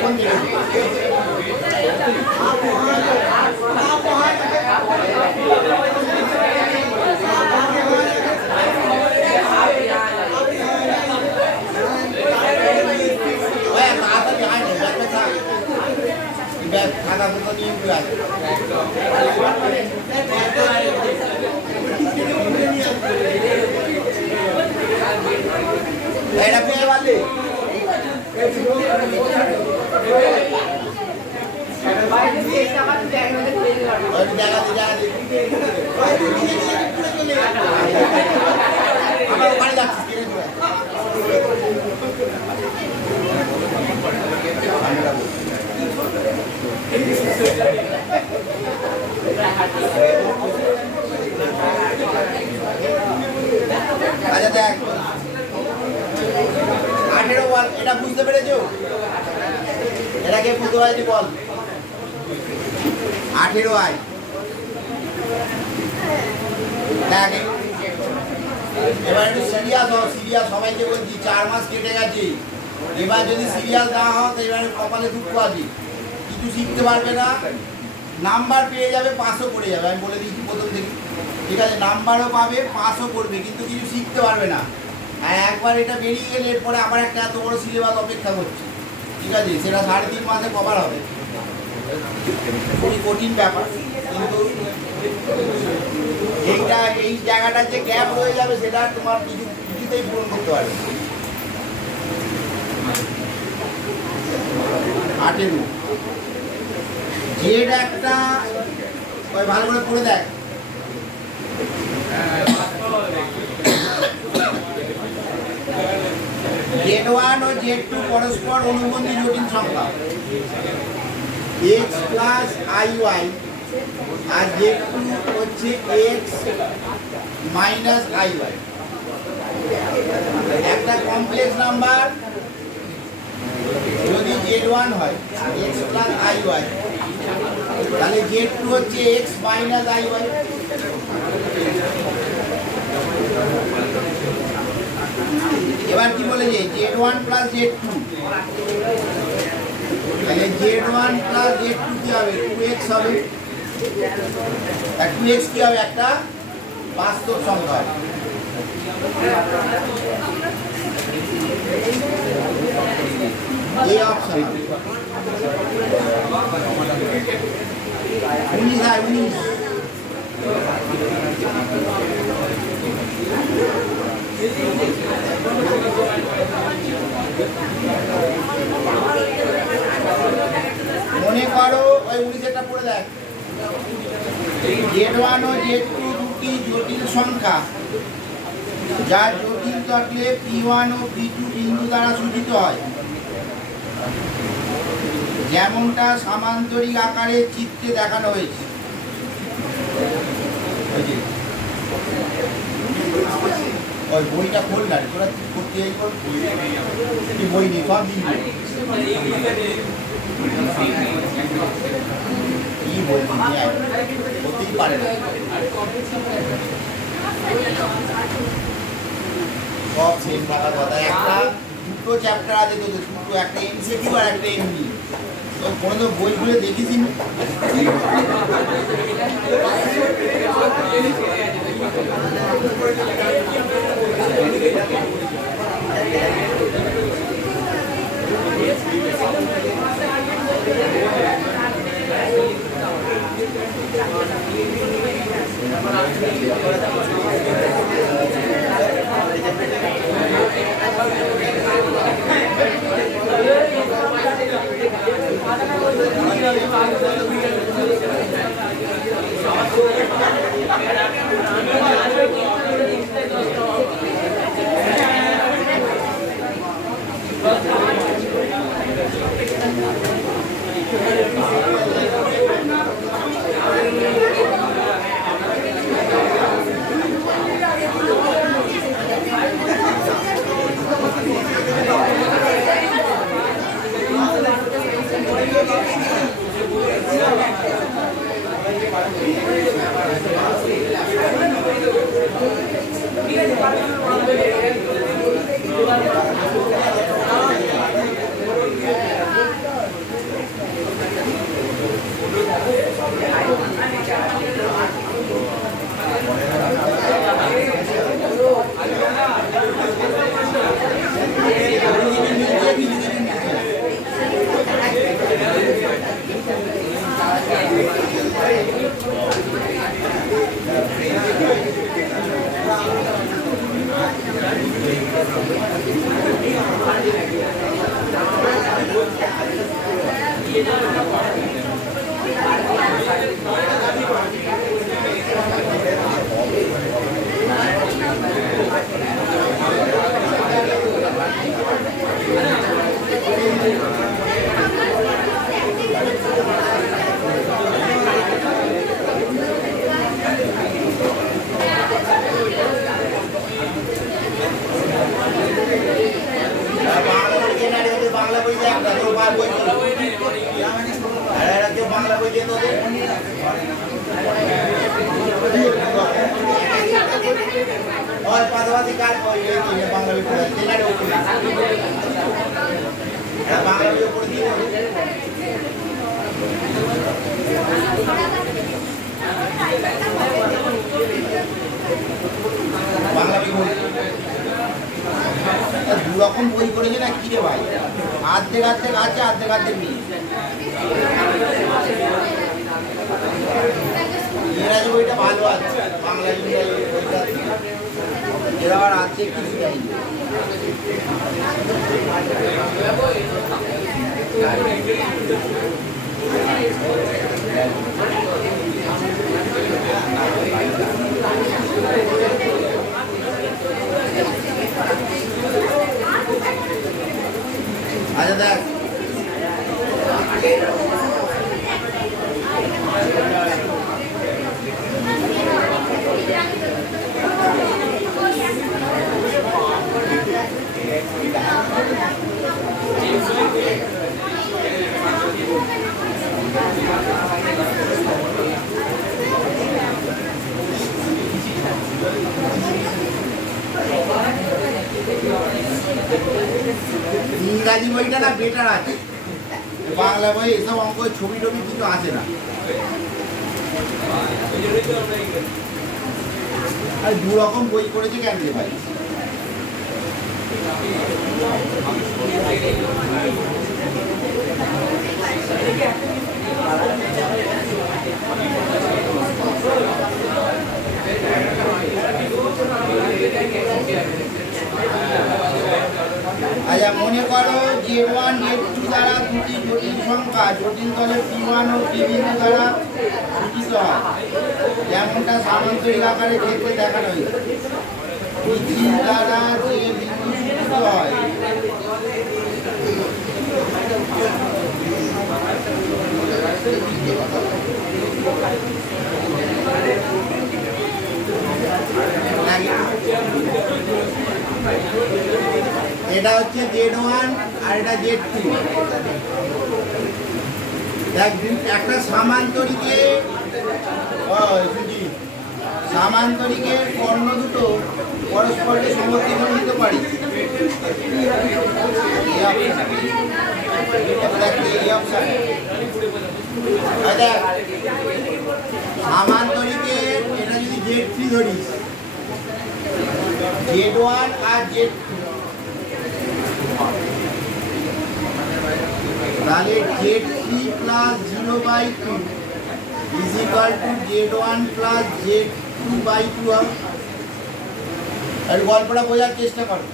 কোন দিকে খাতা মতো নিয়ে ঘুরে আসে। এটা পেয়ে পারলে আমার ওখানে যাচ্ছিস আচ্ছা দেখ 18 বল, এটা বুঝতে পেরেছো? এটাকে বুঝতে পারছি বল। 18 আয় দেখ, এবার একটু সিরিয়াস হও, সিরিয়াস সবাইকে বলছি, 4 মাস কেটে গেছে, এবার যদি সিরিয়াস না হও তো এবারে কপালে দুঃখ আছে, কিছু শিখতে পারবে না, নাম্বার পেয়ে যাবে, পাসও করে যাবে, আমি বলে দিচ্ছি প্রথম থেকে, ঠিক আছে? নাম্বারও পাবে, পাসও করবে, কিন্তু কিছু শিখতে পারবে না। আর একবার এটা বেরিয়ে গেলে এরপরে আমার একটা এত বড় সিলেবাস অপেক্ষা করছে, ঠিক আছে? সেটা 3.5 মাসে কভার হবে, খুবই কঠিন ব্যাপার, কিন্তু এই জায়গাটা যে গ্যাপ রয়ে যাবে সেটা তোমার কিছুতেই পূরণ করতে পারবে। 18 জেড একটা ওই ভালো করে পড়ে দেখ, z1 ও z2 পরস্পর অনুবন্ধী জটিল সংখ্যা, x + iy, আর z2 হচ্ছে x - iy, একটা কমপ্লেক্স নাম্বার যদি z1 হয় x + iy, তাহলে z2 হচ্ছে x - iy। এবার কি বলেছে? z1 + z2, তাহলে z1 + z2 কি হবে? 2x হবে, আর 2x কি হবে? একটা বাস্তব সংখ্যা হবে। এই অপশন 19 আর 19 মনে করো ওই 19টা পড়ে দেখ, z1 ও z2 দুটি জটিল সংখ্যা যা জটিল তত্ত্বে p1 ও p2 বিন্দু দ্বারা সূচিত হয়। যেমনটা সামান্তরিক আকারে চিত্রে দেখানো হয়েছে। ওই বইটা খোল না, তোরা করতে যাই কর, বই নেই সব দিন কি বলবি করতেই পারে না, সব সেম থাকার কথা। একটা দুটো চ্যাপ্টার আছে তো, দুটো, একটা এমসিকিউ আর একটা এমনি। তো কোনো তো বই খুলে দেখিস না। দুরকম বই করেছে না কি রে ভাই, আর্ধেক আর্ধেক আছে, আর্ধেক আর্ধেক নেই। ইংরাজি বইটা ভালো আছে, বাংলা ইংরাজি বইটা এরা আবার আছে কিছু নেই। আচ্ছা দেখ ইংরাজি বইটা না বেটার আছে, বাংলা বই এসব অঙ্ক ছবি টবি কিছু আসে না। আর দু রকম বই করেছে কেন রে ভাই? আচ্ছা মনে করো Z1 Z2 দ্বারা দুটি জটিল সংখ্যা জটিল তলের P1 ও P বিন্দু দ্বারা সূচিত হয়, যেমনটা সামান্তরিক আকারে ক্ষেত্রে দেখানো হয়েছে। P3 দ্বারা যে বিন্দু সূচিত হয় এটা হচ্ছে Z1 আর এটা Z2। দেখ একটা সামান্তরিকের কর্ণ দুটো পরস্পরকে সমদ্বিখণ্ডিত পারি। সামান্তরিকের এটা যদি Z3 ধরিস, Z1 আর Z2, তাহলে Z3 plus 0/2 is equal two Z1 plus Z2/2 হবে। আর গল্পটা বোঝার চেষ্টা করো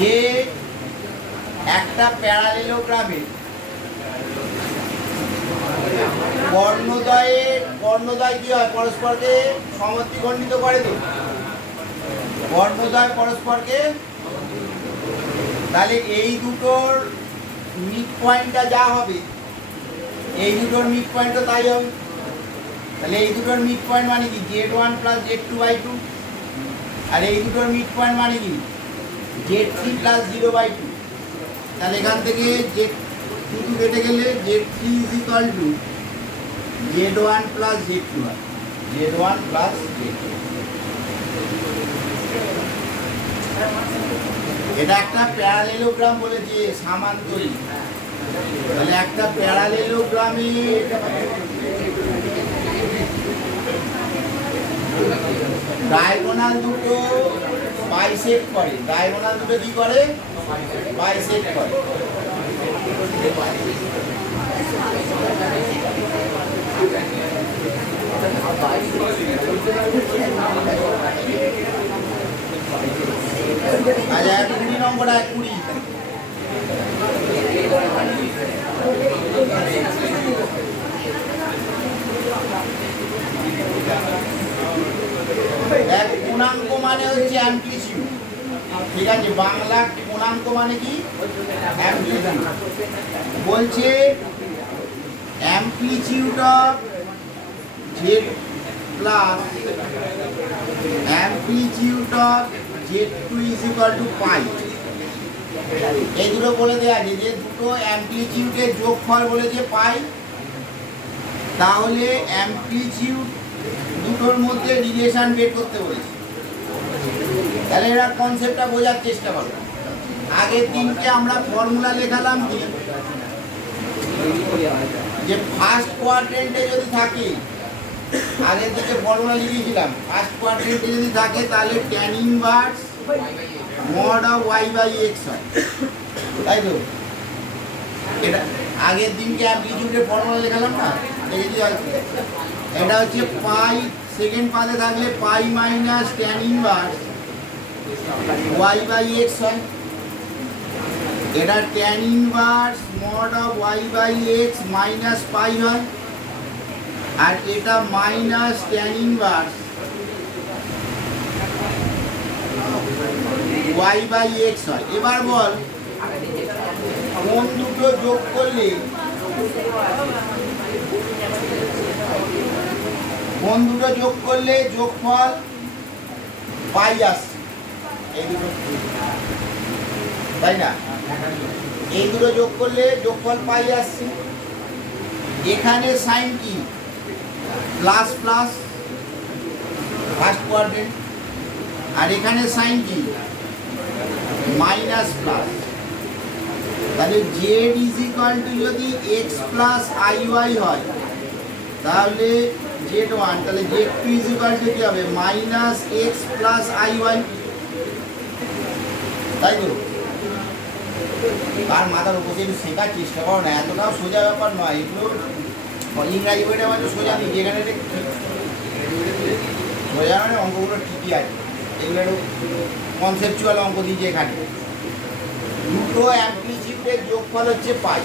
যে একটা প্যারালেলোগ্রামে কর্ণদ্বয় কি হয়? পরস্পরকে সমদ্বিখণ্ডিত করে। তো কর্ণদ্বয় পরস্পরকে, তাহলে এই দুটোর মিড পয়েন্টটা যা হবে, এই দুটোর মিড পয়েন্টও তাই হবে। তাহলে এই দুটোর মিড পয়েন্ট মানে কি? Z1 plus Z2/2। আর এই দুটোর মিড পয়েন্ট মানে কি? Z3 plus 0/2। তাহলে এখান থেকে Z2 কেটে গেলে Z3 is equal two Z1 plus Z2 হয়। Z1 plus Z2। এটা একটা প্যারালেলোগ্রাম বলেছে, সামান্তরিক। তাহলে একটা প্যারালেলোগ্রামে ডায়াগোনাল দুটো বাইসেক্ট করে। ডায়াগোনাল দুটো কি করে? বাইসেক্ট করে। আচ্ছা 20 নম্বর 20। এক পূর্ণাঙ্ক মানে হচ্ছে অ্যামপ্লিটিউড। ঠিক আছে, বাংলা পূর্ণাঙ্ক মানে কি? অ্যামপ্লিটিউড। বলছে amplitude of Z plus amplitude of Z2 is equal to pi. এই দুটো বলে দেওয়া আছে যে দুটো অ্যামপ্লিটিউডের যোগফল বলেছে পাই। তাহলে অ্যামপ্লিটিউড দুটোর মধ্যে রিলেশন বের করতে বলেছে। তাহলে এরা কনসেপ্টটা বোঝার চেষ্টা করো। আগের দিনকে আমরা ফর্মুলা লেখালাম কি, যে ফার্স্ট কোয়াড্রেন্টে যদি থাকে, আগের দিকে ফর্মুলা লিখেছিলাম, ফার্স্ট কোয়াড্রেন্টে যদি থাকে তাহলে tan inverse mod of y/x হয়, তাই তো? এটা আগের দিনকে অ্যামপ্লিটিউডের ফর্মুলা লেখালাম না, দেখেছি হয়তো। এটা হচ্ছে পাই, সেকেন্ড পাতে থাকলে পাই মাইনাস tan ইনভার্স y/x হয়। এটা tan inverse mod of y/x minus পাই হয়। আর এটা মাইনাস tan ইনভার্স y/x হয়। এবার বল কোন দুটো যোগ করলে যোগফল পাই আসছে? এই দুটো, তাই না? এই দুটো যোগ করলে যোগফল পাই আসছে। এখানে সাইন কি? Plus plus, first quadrant. আর এখানে সাইন কি? Minus plus. তাহলে z ইজ ইকুয়াল টু যদি x প্লাস iy হয় তাহলে z1, তাহলে z2 ইজ ইকুয়াল টু কি হবে? মাইনাস x প্লাস iy, তাই তো? আর মাথার উপর একটু শেখার চেষ্টা করো না, এতটাও সোজা ব্যাপার নয় এগুলো। ইংরাজি বইটা মানে সোজা নেই, যেখানে সোজা মানে অঙ্কগুলো ঠিকই আছে, এগুলো একটু কনসেপচুয়াল অঙ্ক দিয়েছে। এখানে দুটো অ্যামপ্লিটিউডের যোগফল হচ্ছে পাই।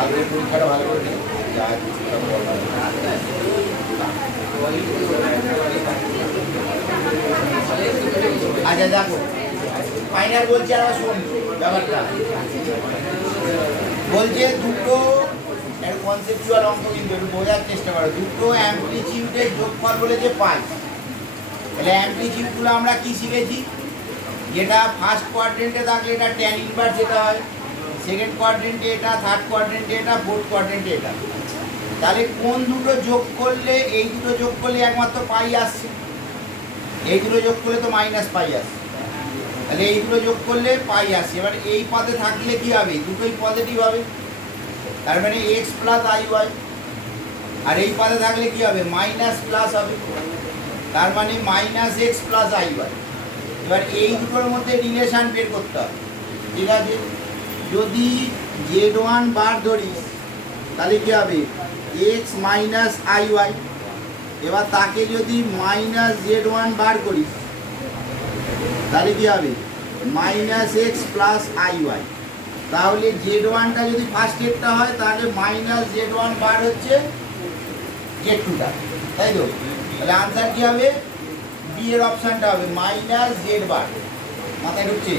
আগে পরীক্ষাটা ভালো করে নিই। আচ্ছা দেখো ফাইনাল বলছি আর শোন ব্যাপারটা বলছে দুটো এর কনসেপচুয়াল অঙ্ক কিন্তু একটু বোঝার চেষ্টা করো। দুটো অ্যামপ্লিটিউডের যোগফল বলে যে পাই, তাহলে অ্যামপ্লিটিউডগুলো আমরা কি শিখেছি? যেটা ফার্স্ট কোয়াড্রেন্টে থাকলে এটা ট্যান ইনভার্স যেটা হয়, সেকেন্ড কোয়াড্রেন্টে এটা, থার্ড কোয়াড্রেন্টে এটা, ফোর্থ কোয়াড্রেন্টে এটা। তাহলে কোন দুটো যোগ করলে, এই দুটো যোগ করলে একমাত্র পাই আসছে, এই দুটো যোগ করলে তো মাইনাস পাই আসছে, তাহলে এই দুটো যোগ করলে পাই আসছে। এবার এই পদে থাকলে কি হবে? দুটোই পজিটিভ হবে, তার মানে এক্স প্লাস আই ওয়াই। আর এই পদে থাকলে কি হবে? মাইনাস প্লাস হবে, তার মানে minus X plus I Y. এবার এই দুটোর মধ্যে রিলেশান বের করতে হবে, ঠিক আছে? যদি জেড ওয়ান বার ধরি তাহলে কি হবে? X minus I Y. এবার তাকে যদি মাইনাস জেড ওয়ান বার করি তাহলে কি হবে? Minus X plus I Y. তাহলে জেড ওয়ানটা যদি ফার্স্ট এডটা হয় তাহলে মাইনাস জেড ওয়ান বার হচ্ছে জেড টুটা, তাই তো? তাহলে আনসার কি হবে? বি এর অপশানটা হবে মাইনাস জেড বার। মাথায় ঢুকছে?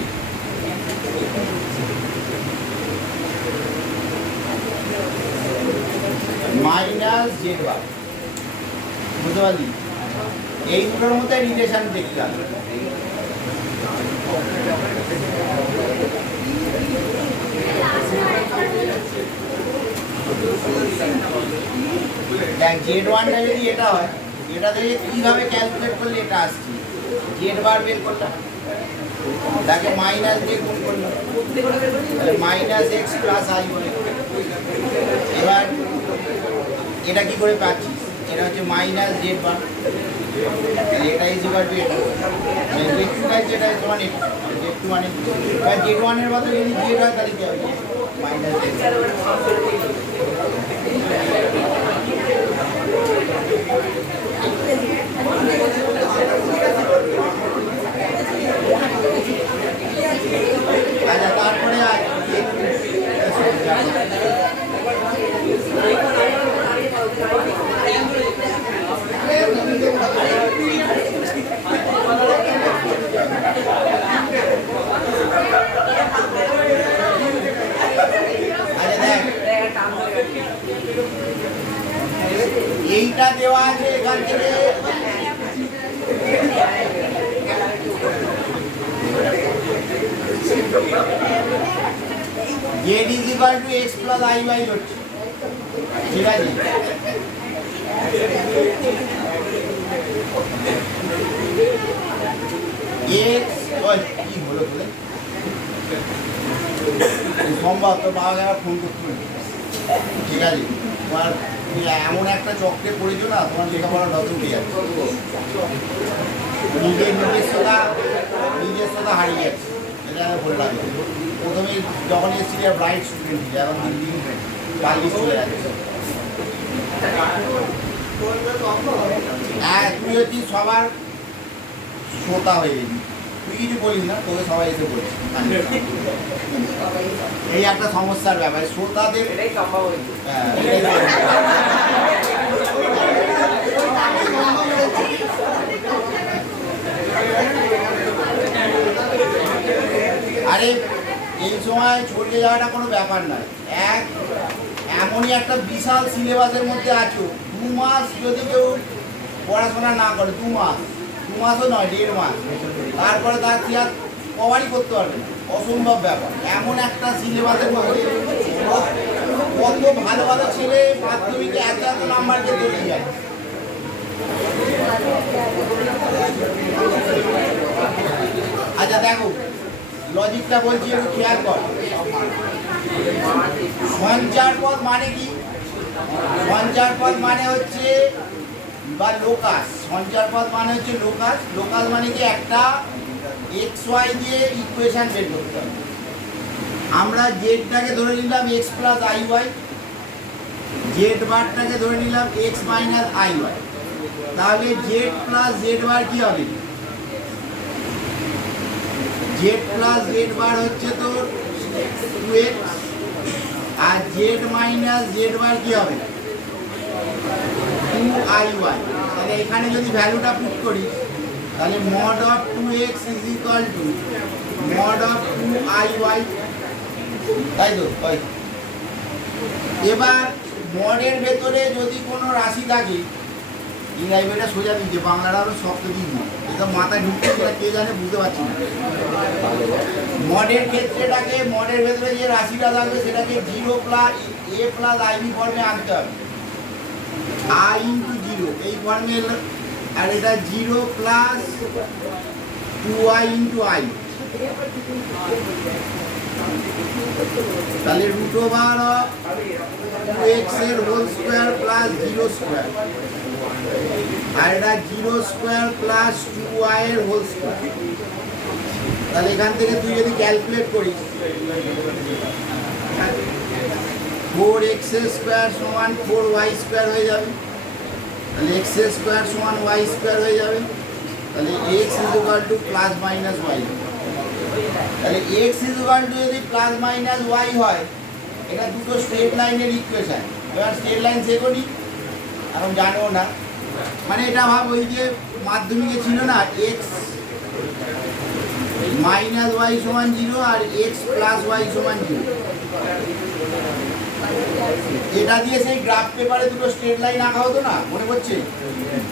মাইনাস জেড বার, বুঝতে পারলি? এই দুটোর মধ্যে রিলেশন দেখতে হবে। দেখ জেড ওয়ানটা যদি এটা হয়, এটা থেকে কীভাবে ক্যালকুলেট করলে এটা আসছে? জেড বার বের করলাম, তাকে মাইনাস দিয়ে গুণ করলাম, তাহলে মাইনাস এক্স প্লাস আই। এবার এটা কি করে পাচ্ছিস? এটা হচ্ছে মাইনাস জেড বার, তাহলে এটা ইজ ইকুয়াল টু এটা জেড টু আছে, এটা সমান জেড টু মানে এবার জেড ওয়ানের বদলে যদি জেড হয় তাহলে কি হবে? Minus Z. আচ্ছা তারপরে এইটা দেওয়া আছে এখান থেকে Z is equal to X plus I Y হচ্ছে, ঠিক আছে? এক্স কি হলো বলে সম্ভব তোর বাবাকে আমার ফোন করতে হবে, ঠিক আছে? তোমার এমন একটা চক্রে পড়েছো না, তোমার লেখাপড়া ডত উঠে যাচ্ছে, নিজস্বতা হারিয়ে যাচ্ছে। এটা আমার ভালো লাগে। প্রথমে যখন এসেছি ব্রাইট স্টুডেন্ট ছিল, এখন দিন পালিশ চলে যাচ্ছে। হ্যাঁ তুই হচ্ছিস সবার শ্রোতা হয়ে গেছি, তুই কিছু বলিস না, তোকে সবাই এসে বলছিস। এই একটা সমস্যার ব্যাপার, শ্রোতাদের আরে এই সময় ছড়িয়ে যাওয়াটা কোনো ব্যাপার নয়। এমনই একটা বিশাল সিলেবাসের মধ্যে আছো, 2 মাস যদি কেউ পড়াশোনা না করে, 2 মাসও নয় 1.5 মাস, তারপরে তার কি আর কভারই করতে পারবে না, অসম্ভব ব্যাপার। এমন একটা সিলেবাসের মধ্যে কত ভালো ভালো ছেলে মাধ্যমিকে এত নাম্বারকে তৈরি যায়। আচ্ছা দেখো লজিকটা বলছি, একটু খেয়াল কর। সঞ্চার পদ মানে কি? সঞ্চার পদ মানে হচ্ছে বা লোকাস। সঞ্চার পদ মানে হচ্ছে লোকাস। লোকাস মানে কি? একটা এক্স ওয়াই দিয়ে ইকুয়েশন বের করতে হবে। আমরা জেডটাকে ধরে নিলাম X plus I Y, Z বারটাকে ধরে নিলাম এক্স মাইনাস আই ওয়াই। তাহলে জেড প্লাস জেড বার কি হবে? জেড প্লাস জেড বার হচ্ছে তোর 2x, আর জেড মাইনাস জেড বার কি হবে 2iy। তাহলে এখানে যদি ভ্যালুটা পুট করি তাহলে mod of 2x is equal to mod of 2iy, তাই তো? এবার মডের ভেতরে যদি কোনো রাশি থাকে, ইংরাজিটা সোজা দিচ্ছে, বাংলাটা আরো শক্ত দিন, এটা মাথায় ঢুকছে সেটা কে জানে, বুঝতে পারছি না। মডের ক্ষেত্রেটাকে, মডের ভেতরে যে রাশিটা থাকবে সেটাকে 0 প্লাস a প্লাস ib ফর্মে আনতে হবে, i ইন্টু 0 এই ফর্মে, আর এটা 0 প্লাস 2i ইন্টু i, তাহলে রুট ওভার অফ 2x এর হোল স্কোয়ার প্লাস 0 স্কোয়ার, আর এটা 0 স্কোয়ার প্লাস 2y এর হোল স্কোয়ার। তাহলে এখান থেকে তুই যদি ক্যালকুলেট করিস 4x স্কোয়ার সমান 4y স্কোয়ার হয়ে যাবে, তাহলে x স্কোয়ার সমান y স্কোয়ার হয়ে যাবে, তাহলে x is equal two plus minus y। তাহলে x ইজ ইকুয়াল টু যদি প্লাস মাইনাস y হয়, এটা দুটো স্ট্রেট লাইনের ইকুয়েশন। এবার স্ট্রেট লাইন সেকোনি এখন জানো না, মানে এটা ভাব ওই যে মাধ্যমিকে ছিল না x মাইনাস y সমান 0 আর x প্লাস y সমান 0, এটা দিয়ে সেই গ্রাফ পেপারে দুটো স্ট্রেট লাইন আঁকা হতো না, মনে পড়ছে?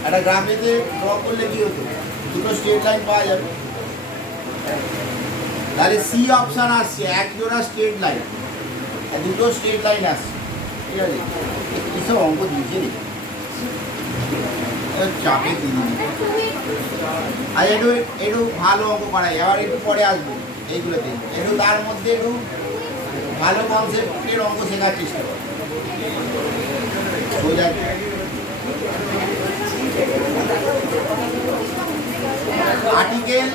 একটা গ্রাফেতে ড্র করলে কি হতো, দুটো স্ট্রেট লাইন পাওয়া যাবে। তাহলে সি অপশন আসছে, এক জোড়া স্ট্রেট লাইন, দুটো স্ট্রেট লাইন আসছে, ঠিক আছে? এসব অঙ্ক দিয়েছে রে, চাপে দিদি, আর একটু ভালো অঙ্ক করাই, আবার একটু পরে আসবো এইগুলোতে, একটু তার মধ্যে একটু ভালো কনসেপ্টের অঙ্ক শেখার চেষ্টা করো। সোজা আর্টিকেল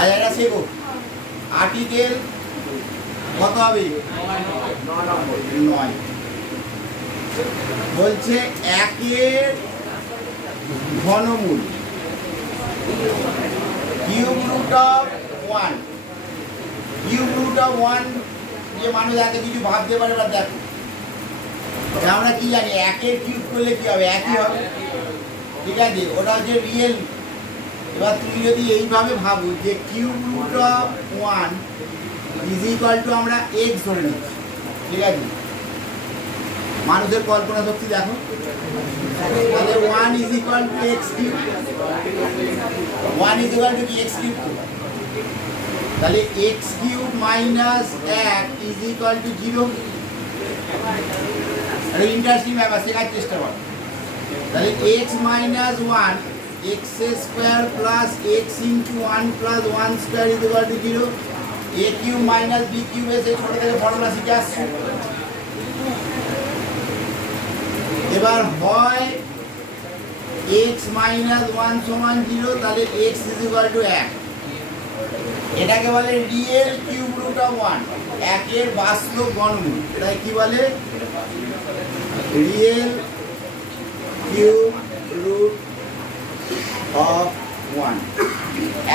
আচ্ছা শেখো, আর্টিকেল কত হবে 9, বলছে 1 এর ঘনমূল cube root of 1, cube root of 1 যে মানুষ এত কিছু ভাবতে পারে। বা দেখো আমরা কি জানি, 1 এর কিউব করলে কি হবে, একই হবে, ঠিক আছে? ওটা হচ্ছে রিয়েল। এবার তুমি যদি এইভাবে ভাবো যে cube root of 1 is equal to আমরা x ধরে নিচ্ছি, ঠিক আছে? মানুষের কল্পনা শক্তি দেখো, তাহলে 1 is equal two x cube, 1 is equal two কি x কিউব, তাহলে x cube minus 1 is equal to 0। আরে ইন্টারেস্টিং ব্যাপার, শেখার চেষ্টা করো। তাহলে x minus 1 x square plus x into 1 plus 1 square is equal to 0। a cube minus b cube এসে ছোট থেকে ফর্মুলা শিখে আসছে। এবার হয় x মাইনাস 1 সমান 0, তাহলে x ইজ ইকুয়াল টু 1, এটাকে বলে রিয়েল কিউব রুট অফ 1, 1 এর বাস্তব ঘনমূল, এটাকে কি বলে রিয়েল কিউব রুট অফ 1,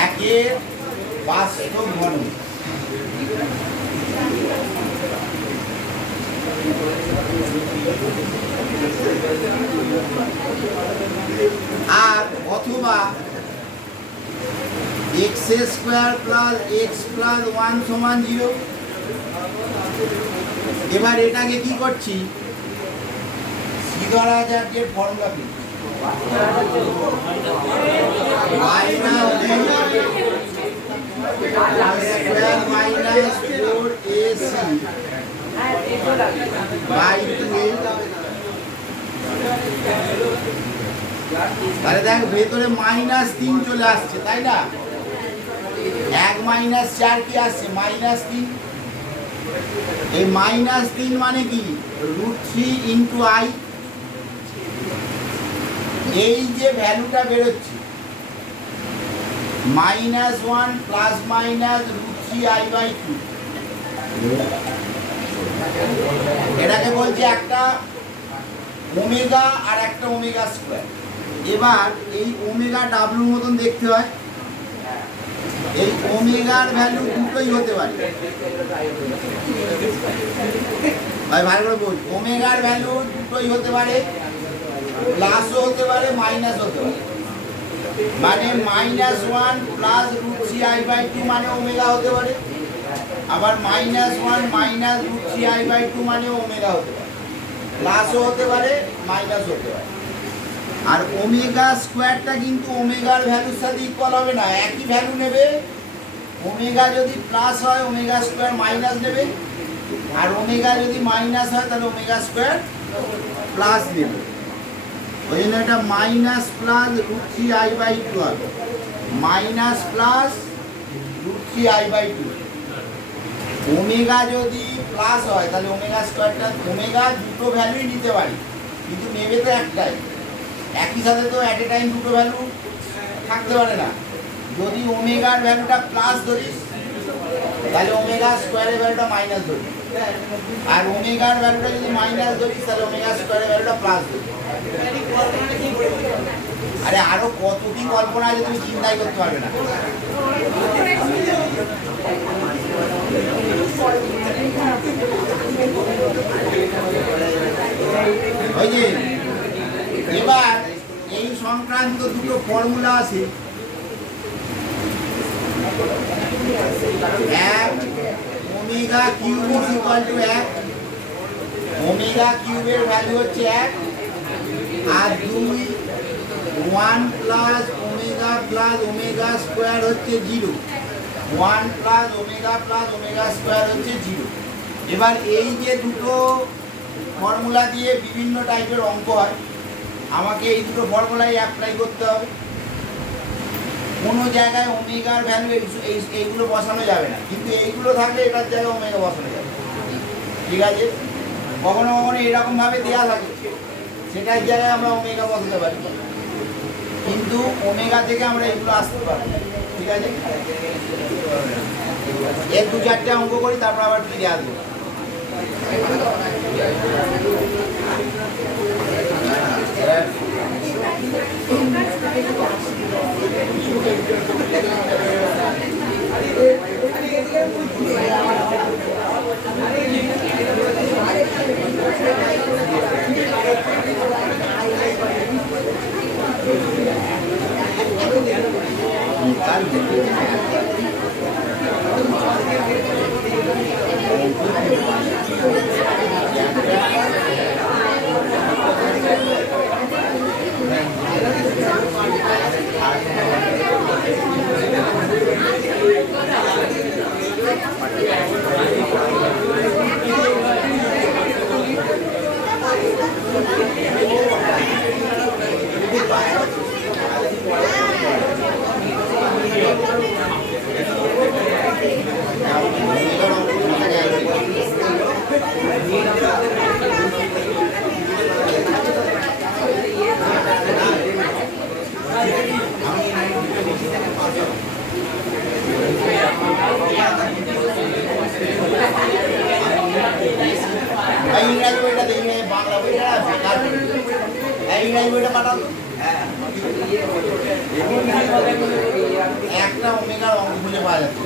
1 এর বাস্তব ঘনমূল। আর অথবা x square plus x plus 1 সমান 0। এবার এটাকে কি করছি, সি ধরা যাক যে ফর্মুলা কি minus square minus 4ac by 2a। তাহলে দেখ ভেতরে -3 চলে আসছে, তাই না? 1 মাইনাস 4 কি আসছে -3, এই -3 মানে কি √3 ইন্টু i। এই যে ভ্যালুটা বেরোচ্ছে -1 প্লাস মাইনাস √3i/2, এটাকে বলছে একটা ওমেগা আর একটা ওমেগা স্কোয়ার। এবার এই ওমেগা ডাব্লুর মতন দেখতে হয়। এই ওমেগার ভ্যালু দুটোই হতে পারে, ভাই ভালো করে বল, ওমেগার ভ্যালু দুটোই হতে পারে, প্লাসও হতে পারে মাইনাস হতে পারে। মানে -1 প্লাস √3i/2 মানে ওমেগা হতে পারে, আবার -1 মাইনাস √3i/2 মানে ওমেগা হতে পারে, প্লাসও হতে পারে মাইনাসও হতে পারে। আর ওমেগা স্কোয়ারটা কিন্তু ওমেগার ভ্যালুর সাথে ইকুয়াল হবে না, একই ভ্যালু নেবে। ওমেগা যদি প্লাস হয় ওমেগা স্কোয়ার মাইনাস নেবে, আর ওমেগা যদি মাইনাস হয় তাহলে ওমেগা স্কোয়ার প্লাস নেবে। ওই জন্য এটা মাইনাস প্লাস √3i/2 হবে, মাইনাস প্লাস √3i/2। ওমেগা যদি প্লাস হয় তাহলে ওমেগা স্কোয়ারটা, ওমেগা দুটো ভ্যালুই নিতে পারি কিন্তু নেবে তো একটাই, একই সাথে তো অ্যাট এ টাইম দুটো ভ্যালু থাকতে পারে না। যদি ওমেগার ভ্যালুটা প্লাস ধরিস তাহলে ওমেগা স্কোয়ারের ভ্যালুটা মাইনাস ধরিস, আর ওমেগার ভ্যালুটা যদি মাইনাস ধরিস তাহলে ওমেগা স্কোয়ারের ভ্যালুটা প্লাস ধরিস। আরে আরো কত কি কল্পনা আছে তুমি চিন্তাই করতে পারবে না। ওই যে এবার এই সংক্রান্ত দুটো ফর্মুলা আছে, এক omega cube is equal two 1, omega কিউবের ভ্যালু হচ্ছে 1, আর 2 1 প্লাস ওমেগা স্কোয়ার হচ্ছে 0, 1 প্লাস ওমেগা স্কোয়ার হচ্ছে 0। এবার এই যে দুটো ফর্মুলা দিয়ে বিভিন্ন টাইপের অঙ্ক হয়, আমাকে এই দুটো ফর্মুলাই অ্যাপ্লাই করতে হবে। কোনো জায়গায় ওমেগার ভ্যালু এইগুলো বসানো যাবে না, কিন্তু এইগুলো থাকলে এটার জায়গায় ওমেগা বসানো যাবে, ঠিক আছে। কখনো কখনো এরকমভাবে দেওয়া থাকে, সেটার জায়গায় আমরা ওমেগা বসাতে পারি, কিন্তু ওমেগা থেকে আমরা এগুলো আসতে পারি, ঠিক আছে। এর 2-4টে অঙ্ক করি, তারপর আবার ফিরে আসবো। ইংরাজি বইটা দেখি, বাংলা বইটা ইংরাজি বইটা পাঠাবো। একটা ওমেগার অঙ্ক খুঁজে পাওয়া যাচ্ছে,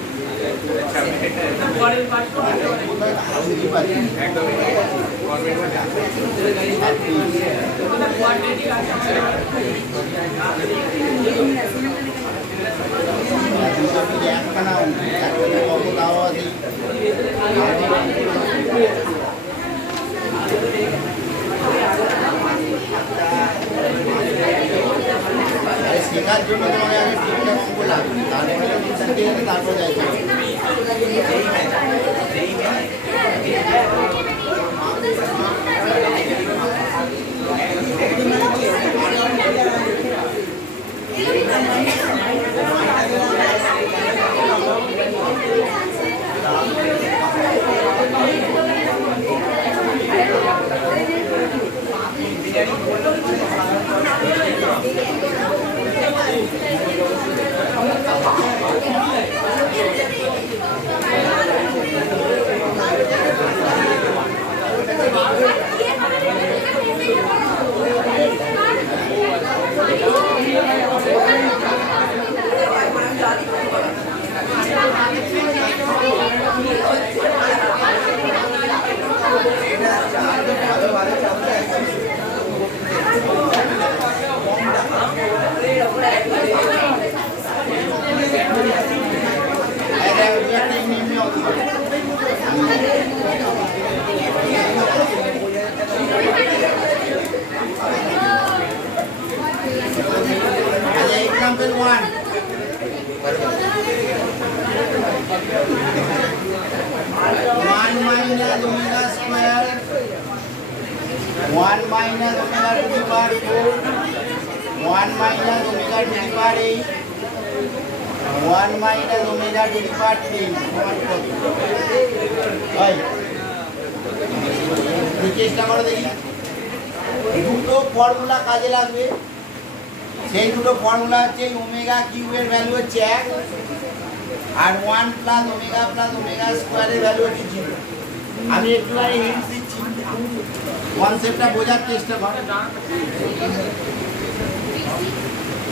একখানা অঙ্ক দেওয়া আছে। শেখার জন্য তোমাকে আগে ঠিকঠাক অঙ্ক লাগবে, তারপরে যাই। example 1. 1 minus omega square 1 minus omega to the power 4 1 minus omega to the power 8 1 minus omega to the power 10 চেষ্টা করো দেখি দুটো ফর্মুলা কাজে লাগবে সেই দুটো ফর্মুলা হচ্ছে ওমেগা কিউবের ভ্যালু হচ্ছে 1 আর 1 প্লাস ওমেগা স্কোয়ারের ভ্যালু হচ্ছে 0 আমি একটুখানি হিন্ট দিচ্ছি কনসেপ্টটা বোঝার চেষ্টা কর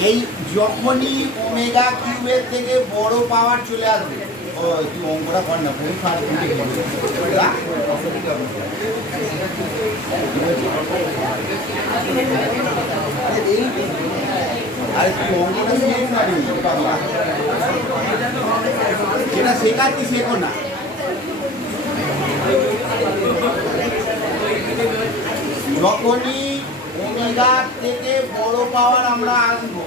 এই যখনই ওমেগা কিউবের থেকে বড় পাওয়ার চলে আসবে ও তুই অঙ্কটা কর না বই ফার আরে তুই অঙ্কটা শেখ না রে বাবা যেটা শেখাচ্ছি শেখো না যখনই ওমেগা থেকে বড় পাওয়ার আমরা আসবো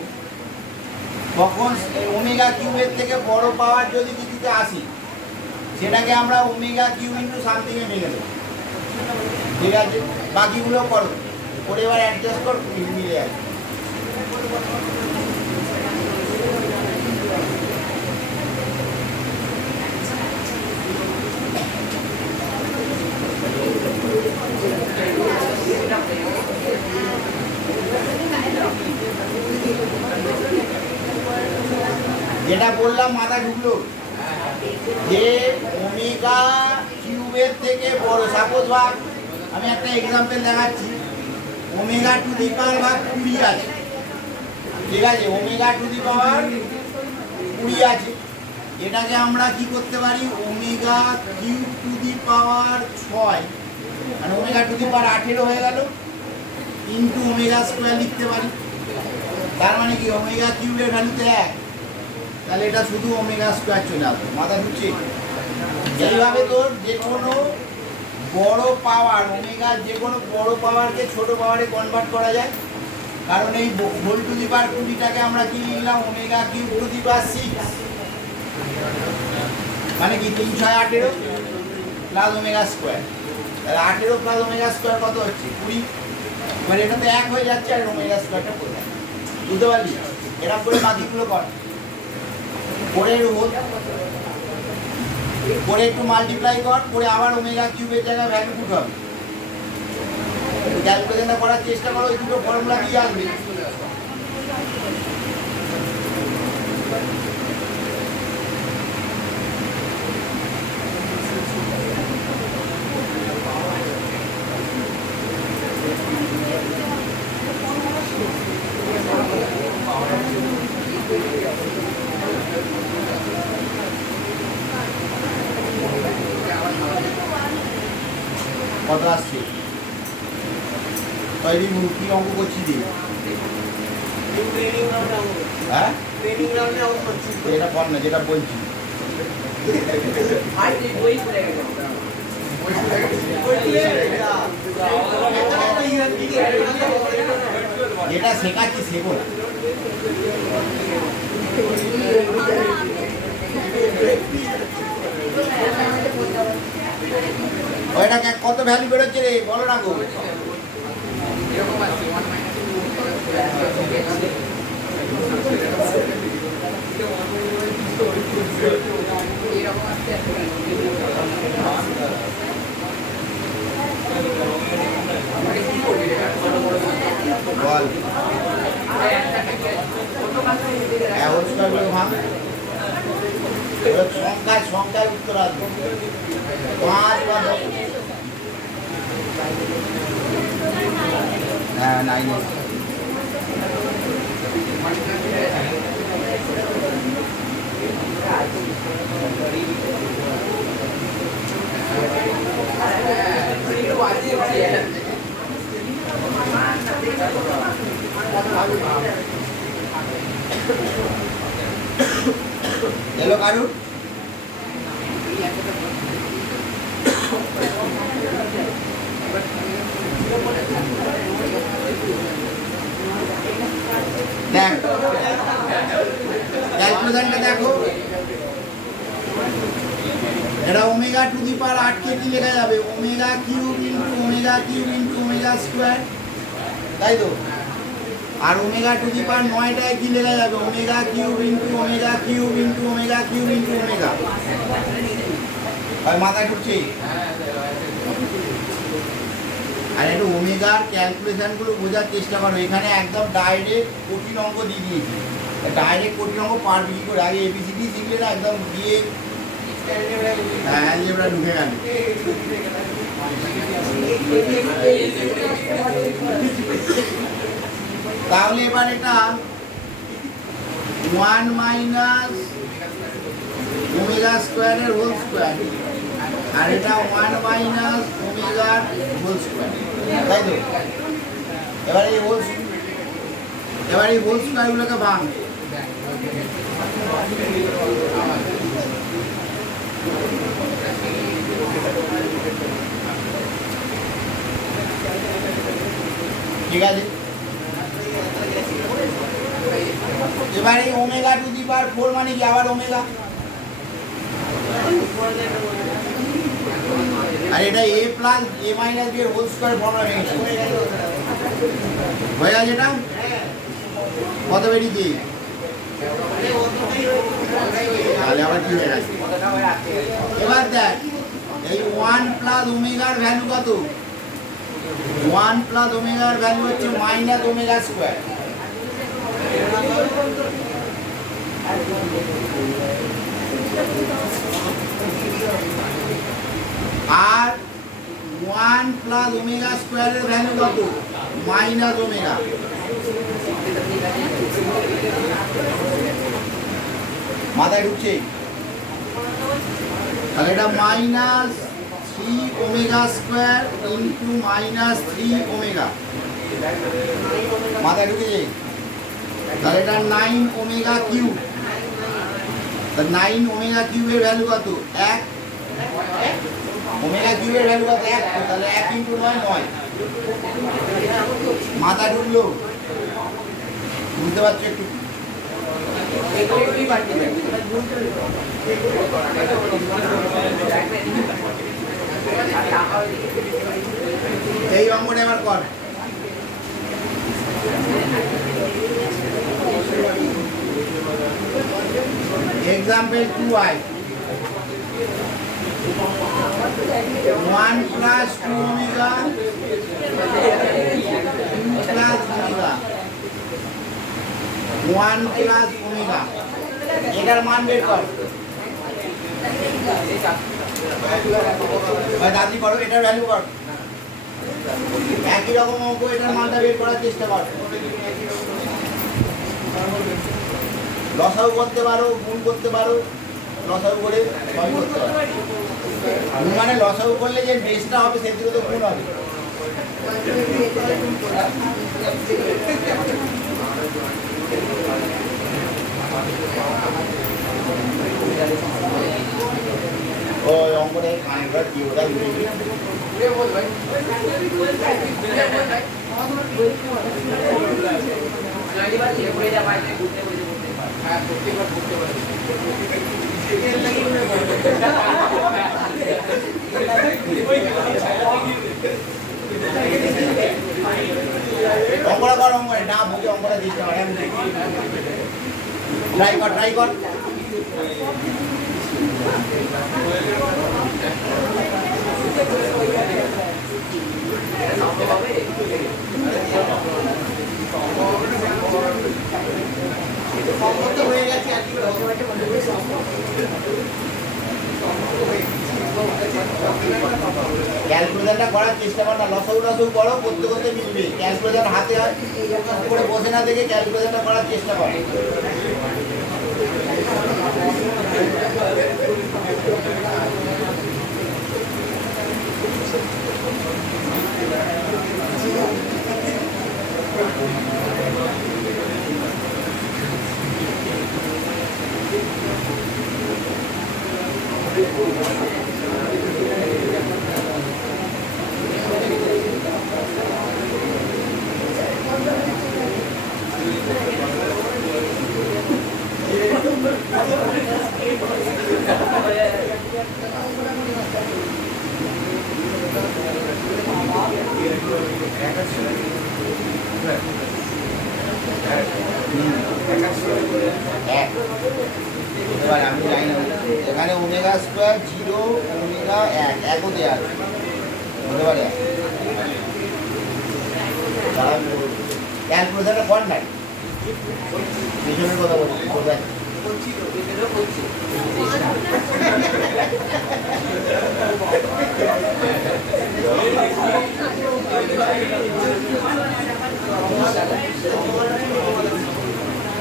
তখন ওমেগা কিউবের থেকে বড় পাওয়ার যদি কিছুতে আসি সেটাকে আমরা ওমেগা কিউব ইন্টু সামথিংয়ে ভেঙে দেবো ঠিক আছে বাকিগুলো করো করে এবার অ্যাডজাস্ট কর মিলে যাবে যেটা বললাম মাথা ঢুকলো যে ওমেগা কিউবের থেকে বড় সাপোজ ভাগ আমি একটা এক্সাম্পল দেখাচ্ছি ওমেগা টু দি পাওয়ার ভাগ 20 আছে ঠিক আছে ওমেগা টু দি পাওয়ার 20 আছে এটাকে আমরা কি করতে পারি ওমেগা কিউব টু দি পাওয়ার 6 মানে ওমেগা টু দি পাওয়ার 18 হয়ে গেল ইনটু ওমেগা স্কয়ার লিখতে পারি তার মানে কি ওমেগা কিউবের ভ্যালুতে 1 তাহলে এটা শুধু ওমেগা স্কয়ার চলে আসবে মাথা ঢুকছে এইভাবে তোর যে কোনো বড় পাওয়ার ওমেগা যে কোনো বড় পাওয়ারকে ছোট পাওয়ারে কনভার্ট করা যায় কারণ এই হোল টু দি পাওয়ার 20টাকে আমরা কি লিখলাম ওমেগা কিউব টু দি পাওয়ার 6 মানে কি 3 6 18 প্লাস ওমেগা স্কয়ার তাহলে 18 প্লাস ওমেগা স্কয়ার কত হচ্ছে 20 মানে এটা তো 1 হয়ে যাচ্ছে আর ওমেগা স্কয়ারটা কোথায় বুঝতে পারলি এরকম করে বাকিগুলো কর পরে একটু মাল্টিপ্লাই কর পরে আবার ওমেগা কিউবের জায়গায় ভ্যালু পুট হবে ক্যালকুলেশনটা করার চেষ্টা করো এই দুটো ফর্মুলা দিয়ে আসবে কত আসছে তৈরি কি অঙ্ক করছি যে হ্যাঁ এটা কর না যেটা বলছি যেটা শেখাচ্ছি শেখো না ওইটা কত ভ্যালু বেরোচ্ছে রে বলো না গো বল সংখ্যায় উত্তর আসবে 5 বা 10 হ্যাঁ 9 এলো কারুর দেখ ক্যালকুলেশনটা দেখো, এটা ওমেগা টু দি পাওয়ার 8 কে কি লেখা যাবে? Omega cube into omega square, তাই তো? আর ওমেগা টু দি পাওয়ার 9টায় কি লেখা যাবে? ওমেগা কিউব ইনটু ওমেগা আর মাথায় ঢুকছে। আর একটু ওমেগার ক্যালকুলেশনগুলো বোঝার চেষ্টা করো। এখানে একদম ডাইরেক্ট কঠিন অঙ্ক দিয়ে দিয়েছি, ডাইরেক্ট কঠিন অঙ্ক পারবি কি করে? আগে এবিসিডি শিখলে না একদম দিয়ে অ্যালজেব্রা ঢুকে গেল। তাহলে এবার এটা 1 মাইনাস ওমেগা স্কোয়ারের হোল স্কোয়ার, আর এটা 1 মাইনাস ওমেগার হোল স্কোয়ার, তাই তো? এবার এই হোল স্কোয়ারগুলোকে ভাঙ। ঠিক আছে, এবার এই ওমেগা টু দি পাওয়ার 4 মানে কি? আবার ওমেগা, আর এটা a plus a minus b এর হোল স্কয়ার ফর্মুলা হয়ে গেছে। এটা কত বেরিয়েছে? তাহলে আবার কি হয়ে গেছে? এবার দেখ এই 1 প্লাস ওমেগার ভ্যালু কত? 1 প্লাস ওমেগার ভ্যালু হচ্ছে মাইনাস ওমেগা স্কয়ার। আর 1 প্লাস ওমেগা স্কয়ারের ভ্যালু কত? Minus omega. মাথায় ঢুকছে? তাহলে এটা minus 3 omega square into minus 3 omega, মাথায় ঢুকেছে? তাহলে এটা 9 ওমেগা কিউব। 9 ওমেগা কিউবের ভ্যালু কত? 1। ওমেগা কিউবের ভ্যালু কত? 1। তাহলে 1 ইন্টু 9 9। মাথা ঢুকলো? বুঝতে পারছো একটু? এই অঙ্কটা এবার কর। Example 2i 1 plus 2 omega 2 plus omega 1 plus omega, এটার মান বের কর। দাদি করো, এটার ভ্যালু কর। একই রকম অঙ্ক, এটার মানটা বের করার চেষ্টা কর। লসাগু করতে পারো, গুণ করতে পারো, লসাগু করে সব করতে পারো। মানে লসাগু করলে যে বেসটা হবে সেগুলো তো গুণ হবে। ওই অঙ্কটা কানেক্টর কি ওটা অঙ্কটা কর, অঙ্কটা না বুঝে অঙ্কটা দিতে পারে। ট্রাই কর। হয়ে গেছে ক্যালকুলেশনটা করার চেষ্টা কর না। লসাগু করো, করতে করতে মিলবে। ক্যালকুলেশন হাতে করে বসে না দেখে ক্যালকুলেশনটা করার চেষ্টা কর। এক। এবার আমি জানি না এখানে ওমেগা স্কোয়ার 0 ওমেগা 1 একও দেওয়া আছে হতে পারে ক্যালকুলেশনটা কর নাই পেছনের কথা বলছি কোথায়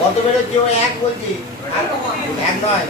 কত বেরোচ্ছে ও এক বলছি আর এক নয়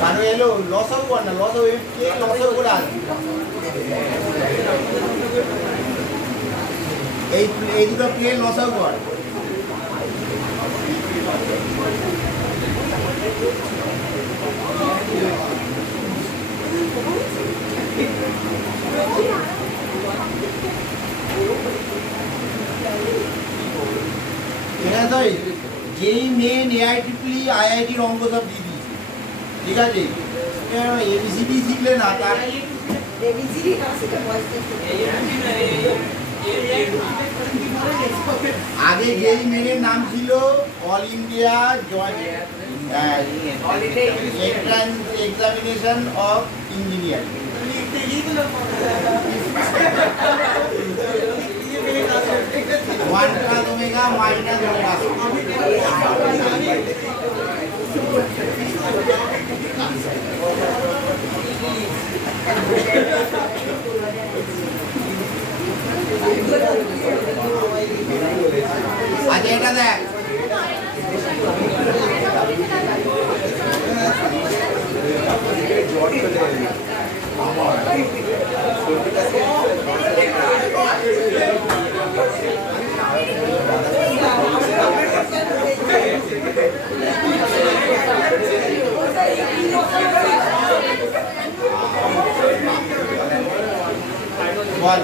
কারণ এলো লসও কর না লসও লসও করে আসবে এই দুটো প্লেন লসও কর যেই মেন এআইটিপি আইআইটির অঙ্ক সব দিয়ে দিয়েছে ঠিক আছে এবিসিডি শিখলে না তার আগে যেই মেনের নাম ছিল all India joint examination of engineering one plus omega minus omega আচ্ছা এটা দেখ বল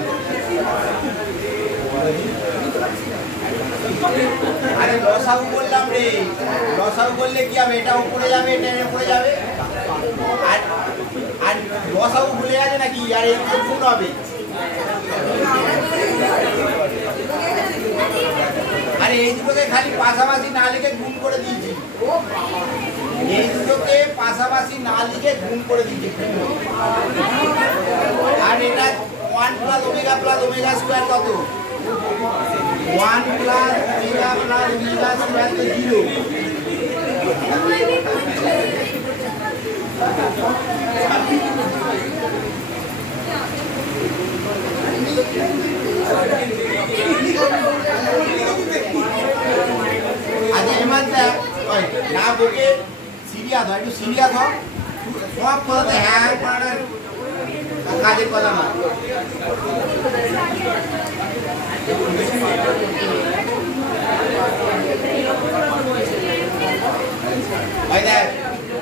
আরে লসাগু বললাম রে লসাগু বললে কি হবে এটা উপরে যাবে এটা উপরে যাবে আর আর লসাগু ভুলে যাবে নাকি আর এই গুণ হবে আরে এই দুটোকে খালি পাশাপাশি না লিখে গুণ করে দিয়েছি এই দুটোকে পাশাপাশি না লিখে গুণ করে দিয়েছি আর এটা 1 প্লাস ওমেগা স্কয়ার কত 1 প্লাস ওমেগা স্কয়ার তো 0 আজ এমন দেখ না বকে সিরিয়াস হয় একটু সিরিয়াস হ সব কথা হ্যাঁ পড়ার কাজের কথা না ভাই দেখ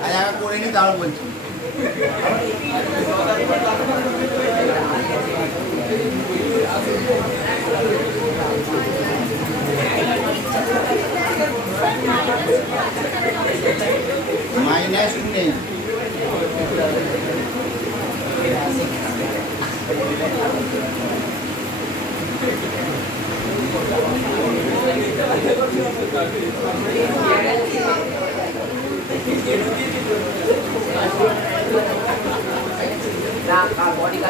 আজ আমি করে নি তাও বলছি মাইনাস 2 নেই बॉडी का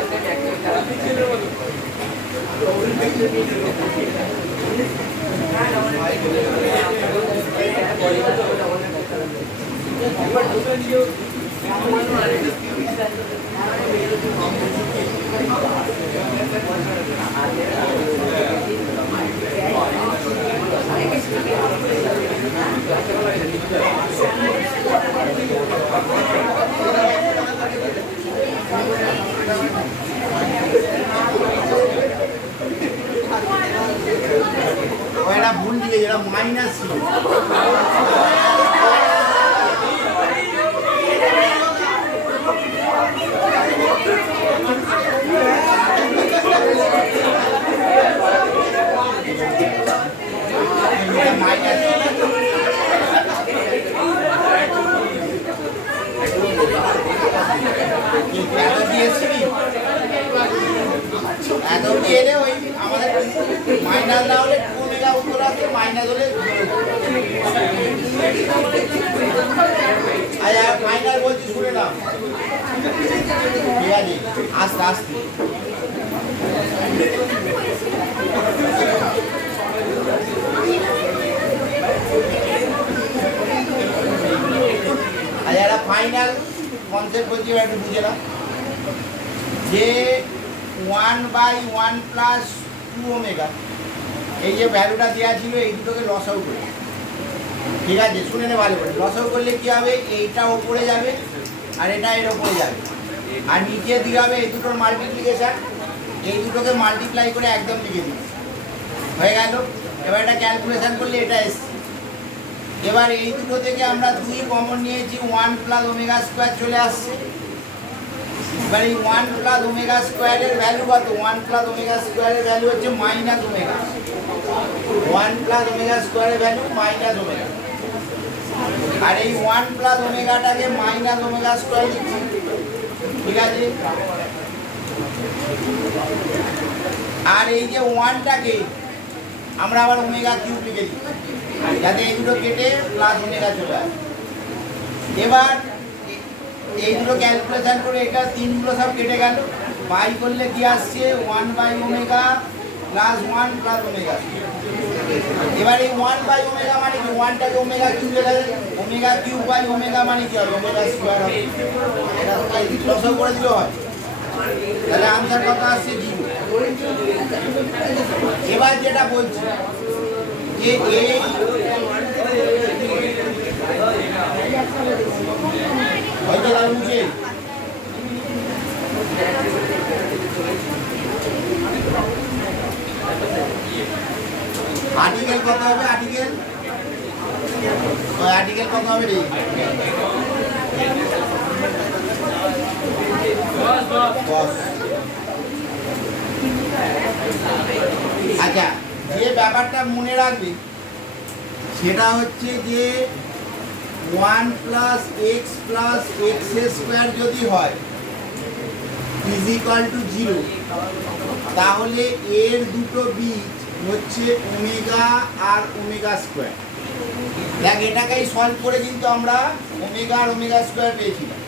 এটা মাইনাস ছিল। এত কি এলে ওই আমাদের মাইনাস না হলে 2 ওমেগা উত্তর আসছে, মাইনাস হলে আচ্ছা মাইনাস বলছি শুনে নাও, ঠিক আছে আস্তে আস্তে। আচ্ছা একটা ফাইনাল কনসেপ্ট বলছি, একটু বুঝে নাও যে 1/1 প্লাস 2 ওমেগা এই যে ভ্যালুটা দেওয়া ছিল এই দুটোকে লসাউ করে, ঠিক আছে শুনে নে ভালো করে। লসাউ করলে কি হবে, এইটা ওপরে যাবে আর এটা এর ওপরে যাবে, আর নিচে দিয়ে হবে এই দুটোর মাল্টিপ্লিকেশন, এই দুটোকে মাল্টিপ্লাই করে একদম লিখে দিই, হয়ে গেল। এবার এটা ক্যালকুলেশন করলে এটা এসছে। এবার এই দুটো থেকে আমরা 2 কমন নিয়েছি, 1 প্লাস ওমেগা স্কোয়ার চলে আসছে। এবার এই 1 প্লাস ওমেগা স্কোয়ারের ভ্যালু কত, 1 প্লাস ওমেগা স্কোয়ারের ভ্যালু হচ্ছে মাইনাস ওমেগা, 1 প্লাস ওমেগা স্কোয়ারের ভ্যালু মাইনাস ওমেগা। আর এই 1 প্লাস ওমেগাটাকে মাইনাস ওমেগা স্কোয়ার লিখছি, ঠিক আছে। আর এই যে 1টাকে আমরা আবার ওমেগা কিউব লিখে দিই, যাতে এই দুটো কেটে প্লাস ওমেগা চলে আসে। এবার এই দুটো ক্যালকুলেশন করে এটা 3গুলো সব কেটে গেল, বাই করলে কি আসছে 1/ওমেগা প্লাস 1 প্লাস ওমেগা। এবার এই 1/ওমেগা মানে কি, 1টাকে ওমেগা কিউব লেখা যায়, ওমেগা কিউব বাই ওমেগা মানে কি হবে, ওমেগা স্কোয়ার হবে। এটা লসাগু করে দিলেও হয়, তাহলে আনসার কত আসছে 0। এবার যেটা বলছি যে এই আর্টিকেল কত হবে, আর্টিকেল কত হবে রে, আচ্ছা যে ব্যাপারটা মনে রাখবে সেটা হচ্ছে যে 1 plus x plus x square যদি হয় ইজ ইকুয়াল টু 0, তাহলে এর দুটো বীজ হচ্ছে ওমেগা আর ওমেগা স্কোয়ার। দেখ এটাকেই সলভ করে কিন্তু আমরা ওমেগা আর ওমেগা স্কোয়ার পেয়েছিলাম,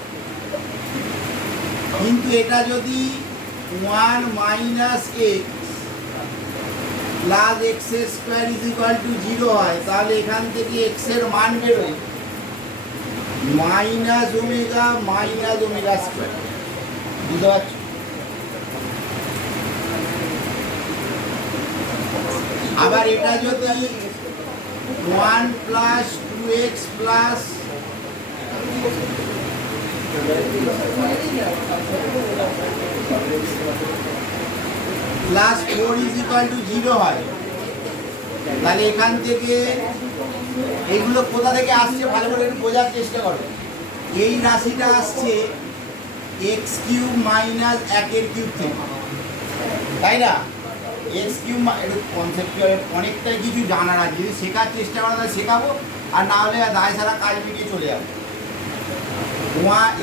কিন্তু এটা যদি 1 minus X plus x square is equal to 0 হয়, তাহলে এখান থেকে এক্স এর মান বেরোয় মাইনাস ওমেগা স্কোয়ার, বুঝতে পারছো? আবার এটা যদি 1 plus 2x plus plus 4 is equal to 0 হয়, তাহলে এখান থেকে এইগুলো কোথা থেকে আসছে ভালো করে একটু বোঝার চেষ্টা করো। এই রাশিটা আসছে এক্স কিউব মাইনাস 1 এর কিউব থেকে, তাই না? এক্স কিউব কনসেপ্টুয়াল অনেকটাই কিছু জানার আছে, যদি শেখার চেষ্টা করা তাহলে শেখাবো, আর না হলে দায় সারা কাজ মিটিয়ে চলে যাবো।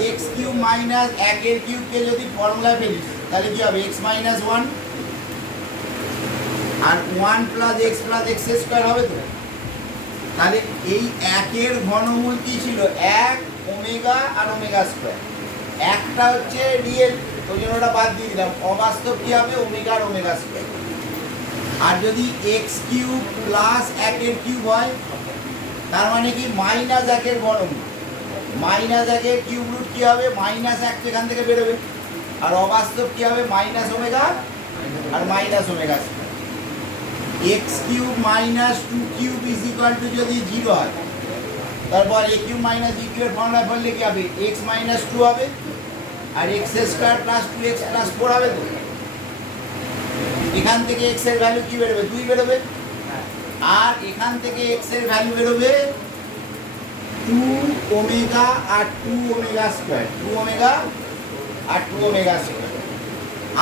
এক্স কিউব মাইনাস 1 এর কিউবকে যদি ফর্মুলা ফেলিস তাহলে কি হবে, এক্স মাইনাস 1 আর 1 প্লাস এক্স স্কোয়ার হবে তো। তাহলে এই 1 এর ঘনমূল কি ছিল, 1 ওমেগা আর ওমেগা স্কোয়ার, একটা হচ্ছে রিয়েল ওই জন্য ওটা বাদ দিয়ে দিলাম, অবাস্তব কি হবে ওমেগা আর ওমেগা স্কোয়ার। আর যদি এক্স কিউব প্লাস 1 এর কিউব হয় তার মানে কি মাইনাস 1 এর ঘনমূল, মাইনাস 1 এর কিউব রুট কি হবে, মাইনাস 1 এখান থেকে বেরোবে, আর অবাস্তব কি হবে মাইনাস ওমেগা আর minus omega square. X cube minus 2 cube is equal to যদি 0 হয়, তারপর এ কিউব মাইনাস বি কিউবের ফর্মুলা ফেললে কি হবে, এক্স মাইনাস 2 হবে আর X square plus 2x plus 4 হবে তো। এখান থেকে এক্স এর ভ্যালু কি বেরোবে, 2 বেরোবে, আর এখান থেকে এক্স এর ভ্যালু বেরোবে 2 ওমেগা আর 2 ওমেগা স্কয়ার, 2 ওমেগা আর 2 ওমেগা স্কয়ার।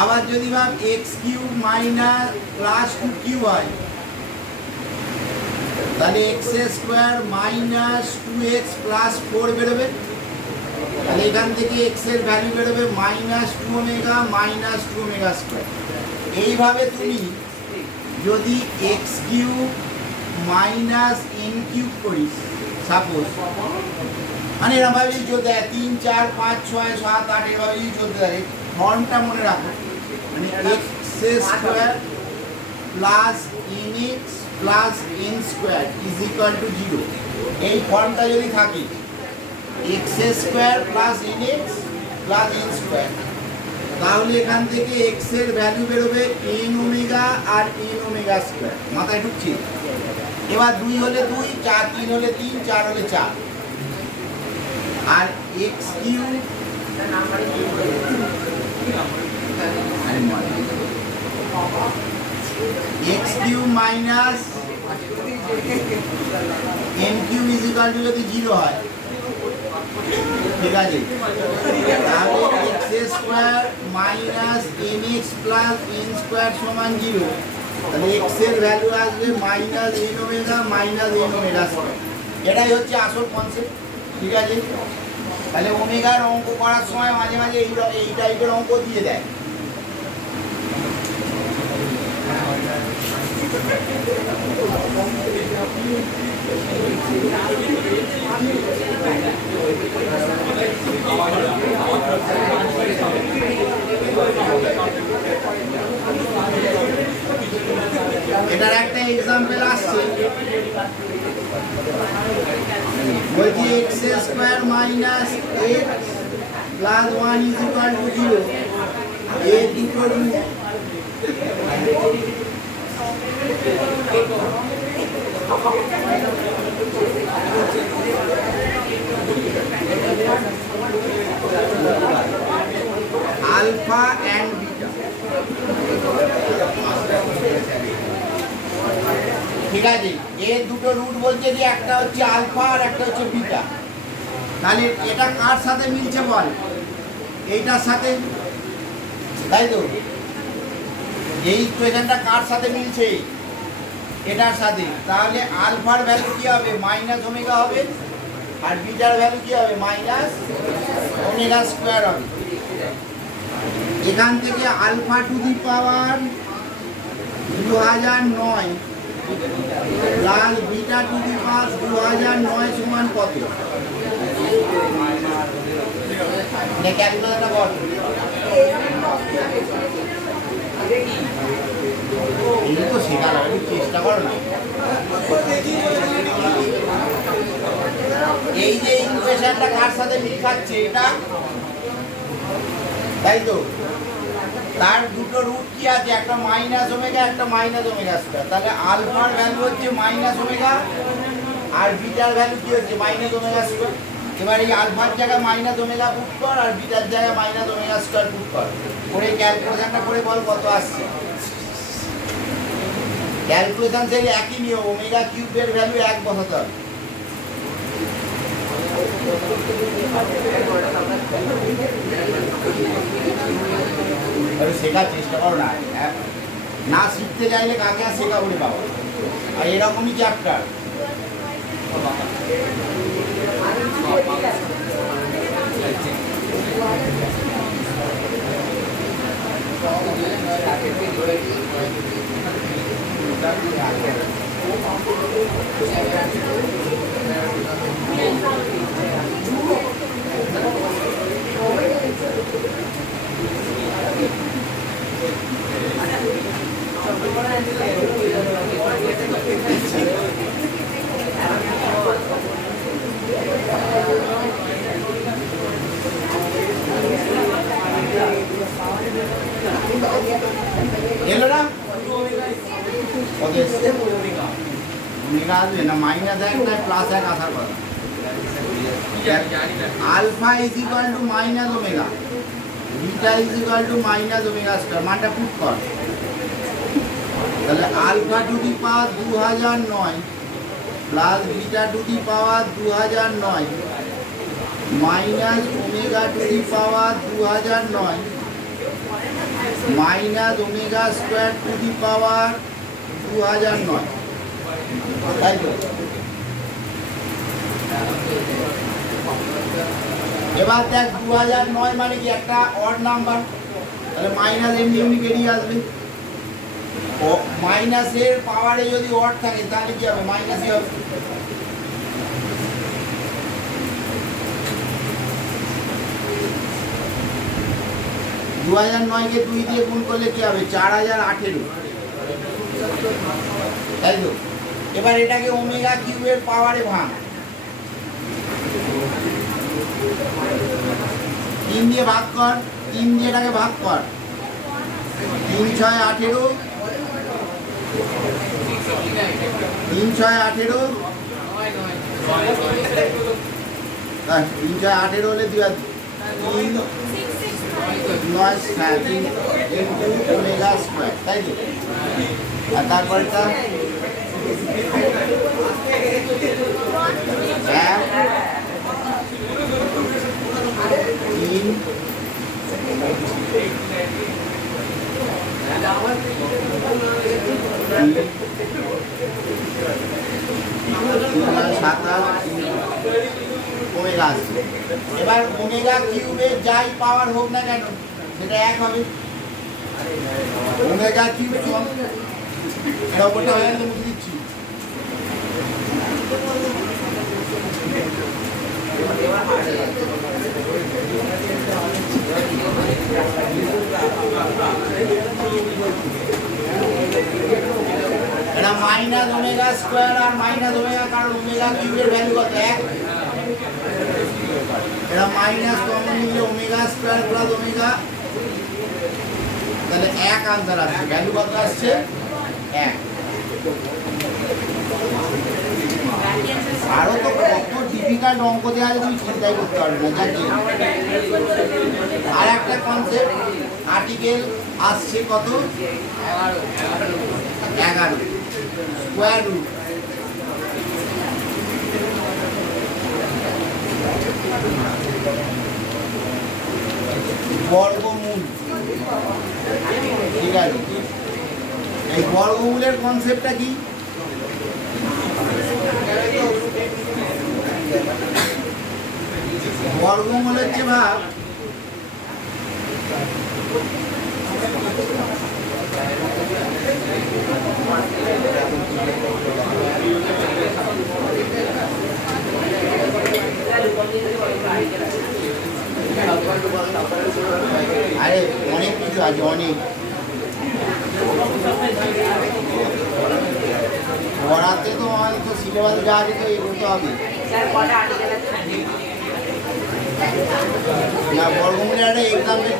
আবার যদি ভাব x cube minus plus 2 cube হয়, তাহলে x square minus 2x plus 4 বেরোবে। তাহলে এখান থেকে এক্স এর ভ্যালু বেরোবে minus 2 omega minus 2 omega square. এইভাবে তুমি যদি x cube minus N cube করিস সাপোজ, মানে এরকমভাবে যদি চলতে থাকে 3 4 5 6 7 8 এভাবে যদি চলতে থাকে, ফর্মটা মনে রাখো, মানে x square plus N X plus N square is equal to 0। এই ফর্মটা যদি থাকে x square plus N X plus N square, তাহলে এখান থেকে এক্স এর ভ্যালু বেরোবে এন ওমেগা আর এন ওমেগা স্কোয়ার। মাথায় ঢুকছে? এবার 2 হলে 2, 4 3 হলে 3, 4 হলে 4। আর X cube X cube minus N cube is equal to যদি 0 হয়, ঠিক আছে, তাহলে X square minus N X plus N square সমান 0। তাহলে এক্স এর ভ্যালু আসবে minus N omega minus N omega square. এটাই হচ্ছে আসল কনসেপ্ট, ঠিক আছে। তাহলে ওমেগার অঙ্ক করার সময় মাঝে মাঝে এই টাইপের অঙ্ক দিয়ে দেয়। এটার একটা এক্সাম্পল আসছে, বলছি x square minus X plus 1 is equal to 0। এই দুটো রুট আলফা অ্যান্ড বিটা, ঠিক আছে। এর দুটো রুট বলছে যে একটা হচ্ছে আলফা আর একটা হচ্ছে বিটা। তাহলে এটা কার সাথে মিলছে বল? এইটার সাথে, তাই তো? এই ইকুয়েশনটা কার সাথে মিলছে? এটার সাথে। তাহলে আলফার ভ্যালু কি হবে? মাইনাস ওমেগা হবে, আর বিটার ভ্যালু কি হবে? মাইনাস ওমেগা স্কোয়ার হবে। এখান থেকে alpha to the power 2009 plus beta to the power 2009 সমান কত? ক্যালকুলেটরটা বল। এই তো শেখা লাগবে, চেষ্টা করো না। এই যে ইকুয়েশনটা কার সাথে মিল খাচ্ছে? এটা, তাই তো? তার দুটো রুট কি আছে? একটা মাইনাস ওমেগা, একটা মাইনাস ওমেগা স্কয়ার। তাহলে আলফার ভ্যালু হচ্ছে মাইনাস ওমেগা আর বিটার ভ্যালু কি হচ্ছে? Minus omega square. এবার এই আলফার জায়গায় মাইনাস ওমেগা পুট কর আর বিটার জায়গায় মাইনাস ওমেগা স্কয়ার পুট কর, করে ক্যালকুলেশনটা করে বল কত আসছে। ক্যালকুলেশন সেই একই নিয়ম, ওমেগা কিউবের ভ্যালু 1 বসাতে হবে। শেখার চেষ্টা করো না, না শিখতে চাইলে কাকে আর শেখা বলে বাবা। আর এরকমই চ্যাপ্টার। এলো না? না মাইনাস 1 না প্লাস 1 আসার কথা। Alpha is equal to minus omega, beta is equal to minus omega square. মানটা পুট কর। তাহলে alpha to the power 2009 plus beta to the power 2009 minus omega to the power 2009 minus omega square to the power 2009, তাই তো? এবার দেখ 2009 মানে কি একটা অড নাম্বার, তাহলে মাইনাস এমনি এমনি বেরিয়ে আসবে। ও মাইনাসের পাওয়ারে যদি অড থাকে তাহলে কি হবে? মাইনাসই হবে। দু 2009-কে 2 দিয়ে গুণ করলে কি হবে? 4018, তাই তো? এবার এটাকে ওমেগা কিউবের পাওয়ারে ভাঙ, 3 দিয়ে ভাগ কর, 3 দিয়ে এটাকে ভাগ কর, 3 6 18, 3 6 18, 3 6 18 হলে 2 আর 3 9 3 ইনটু ওমেগা স্কয়ার, তাই তো? আর তারপরটা ওমেগা আসছে। এবার ওমেগা কিউবের যাই পাওয়ার হোক না কেন সেটা এক হবে। ওমেগা কিউব সমান এটা ওপরটা হয়ে গেলে মুছে দিচ্ছি। এটা মাইনাস ওমেগা স্কোয়ার আর মাইনাস ওমেগা, কারণ ওমেগা কিউবের ভ্যালু কত? 1। এটা মাইনাস কমন নিলে ওমেগা স্কোয়ার প্লাস ওমেগা, তাহলে 1 আনসার আসছে। ভ্যালু কত আসছে? 1। আরো তো কত ডিফিকাল্ট অঙ্ক দেওয়া আছে, তুমি চিন্তাই করতে পারবে না। জানি আর একটা কনসেপ্ট, আর্টিকেল আসছে কত? 11 স্কোয়ার রুট। বর্গমূল, ঠিক আছে? এই বর্গমূলের কনসেপ্টটা কি? বর্গমূল হচ্ছে ভাব আরে অনেক কিছু আছে, অনেক পড়াতে তো অনেক তো সিলেবাস যা আছে তো এগোতে হবে না। বর্গমূলের একটা এক্সাম্পল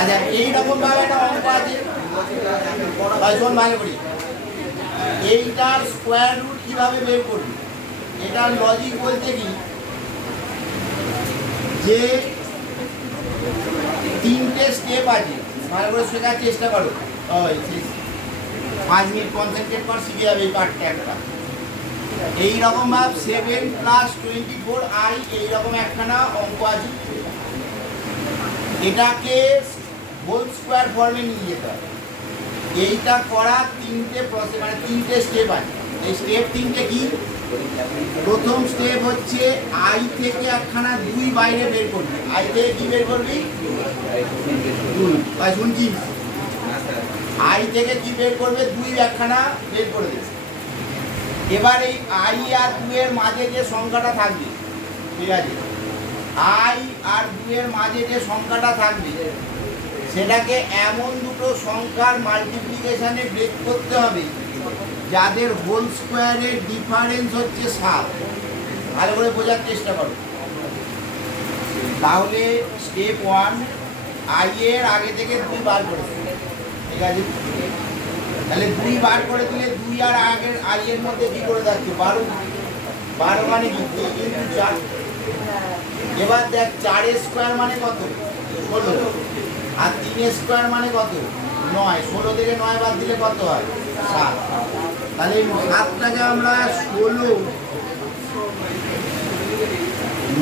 আচ্ছা, এইরকম ভাবে একটা অঙ্ক আছে, ভালো করি। এইটার স্কোয়ার রুট কিভাবে বের করবি? এটার লজিক বলতে কি, যে 3টে স্টেপ আছে, ভালো করে শেখার চেষ্টা করো। 5 মিনিট কনসেন্ট্রেট কর, শিখে যাবে এই পার্টটা একটা। এইরকম ভাব 7 + 24i এইরকম একখানা অঙ্ক আছে, এটাকে হোল স্কোয়ার ফর্মে নিয়ে যেতে হবে। এইটা করা 3টে প্রসেস, মানে 3টে স্টেপ আছে। এই স্টেপ 3টে কি? প্রথম স্টেপ হচ্ছে আই থেকে একখানা 2 বাইরে বের করবি। আই থেকে কি বের করবি? 2। তাই শুনছি, আই থেকে কি বের করবে? 2 একখানা বের করে দিস। এবার এই আই আর 2 এর মাঝে যে সংখ্যাটা থাকবে, ঠিক আছে, আই আর 2 এর মাঝে যে সংখ্যাটা থাকবে সেটাকে এমন দুটো সংখ্যার মাল্টিপ্লিকেশনে ব্রেক করতে হবে যাদের হোল স্কোয়ারের ডিফারেন্স হচ্ছে 7। ভালো করে বোঝার চেষ্টা করো। তাহলে স্টেপ 1 আই এর আগে থেকে 2 বার করে দেবে, ঠিক আছে? তাহলে 2 বার করে দিলে 2 আর আগের আই এর মধ্যে কি করে যাচ্ছে? 12। 12 মানে কি? 2 × 4। এবার দেখ 4 এর স্কোয়ার মানে কত? 16। আর 3 এর স্কোয়ার মানে কত? 9। 16 থেকে 9 বাদ দিলে কত হয়? 7। তাহলে 7টাকে আমরা 16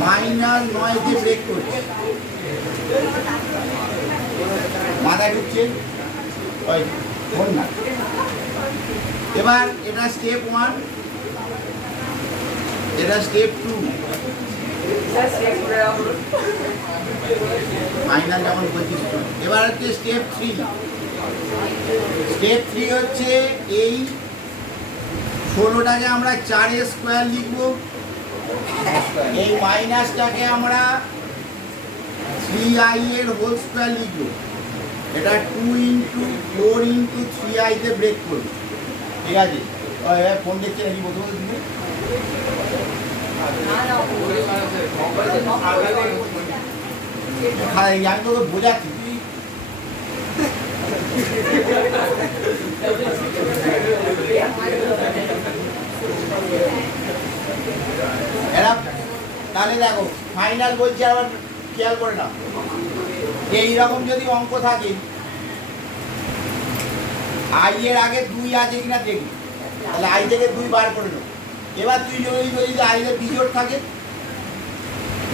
মাইনাস 9 দিয়ে ব্রেক করছি। মাথায় ঢুকছে? ওই ফোন না। এবার এটা স্টেপ 1, এটা স্টেপ 2। ফাইনাল যখন বলছিস। এবার হচ্ছে স্টেপ 3। স্টেপ 3 হচ্ছে এই 16টাকে আমরা 4 এর স্কোয়ার লিখব, এই মাইনাসটাকে আমরা 3i এর হোল স্কোয়ার লিখব। এটা 2 × 4 × 3i তে ব্রেক করব, ঠিক আছে? ফোন দেখছে নাকি বলতে বলতে দিবে? আমি তোকে বোঝাচ্ছি, তুই এরা তাহলে দেখো ফাইনাল বলছি, আবার খেয়াল করে নাও। এইরকম যদি অঙ্ক থাকে, আই এর আগে 2 আছে কিনা দেখবি, তাহলে আই থেকে 2 বার করে নেব। এবার তুই যদি আই এর বিজোড় থাকে,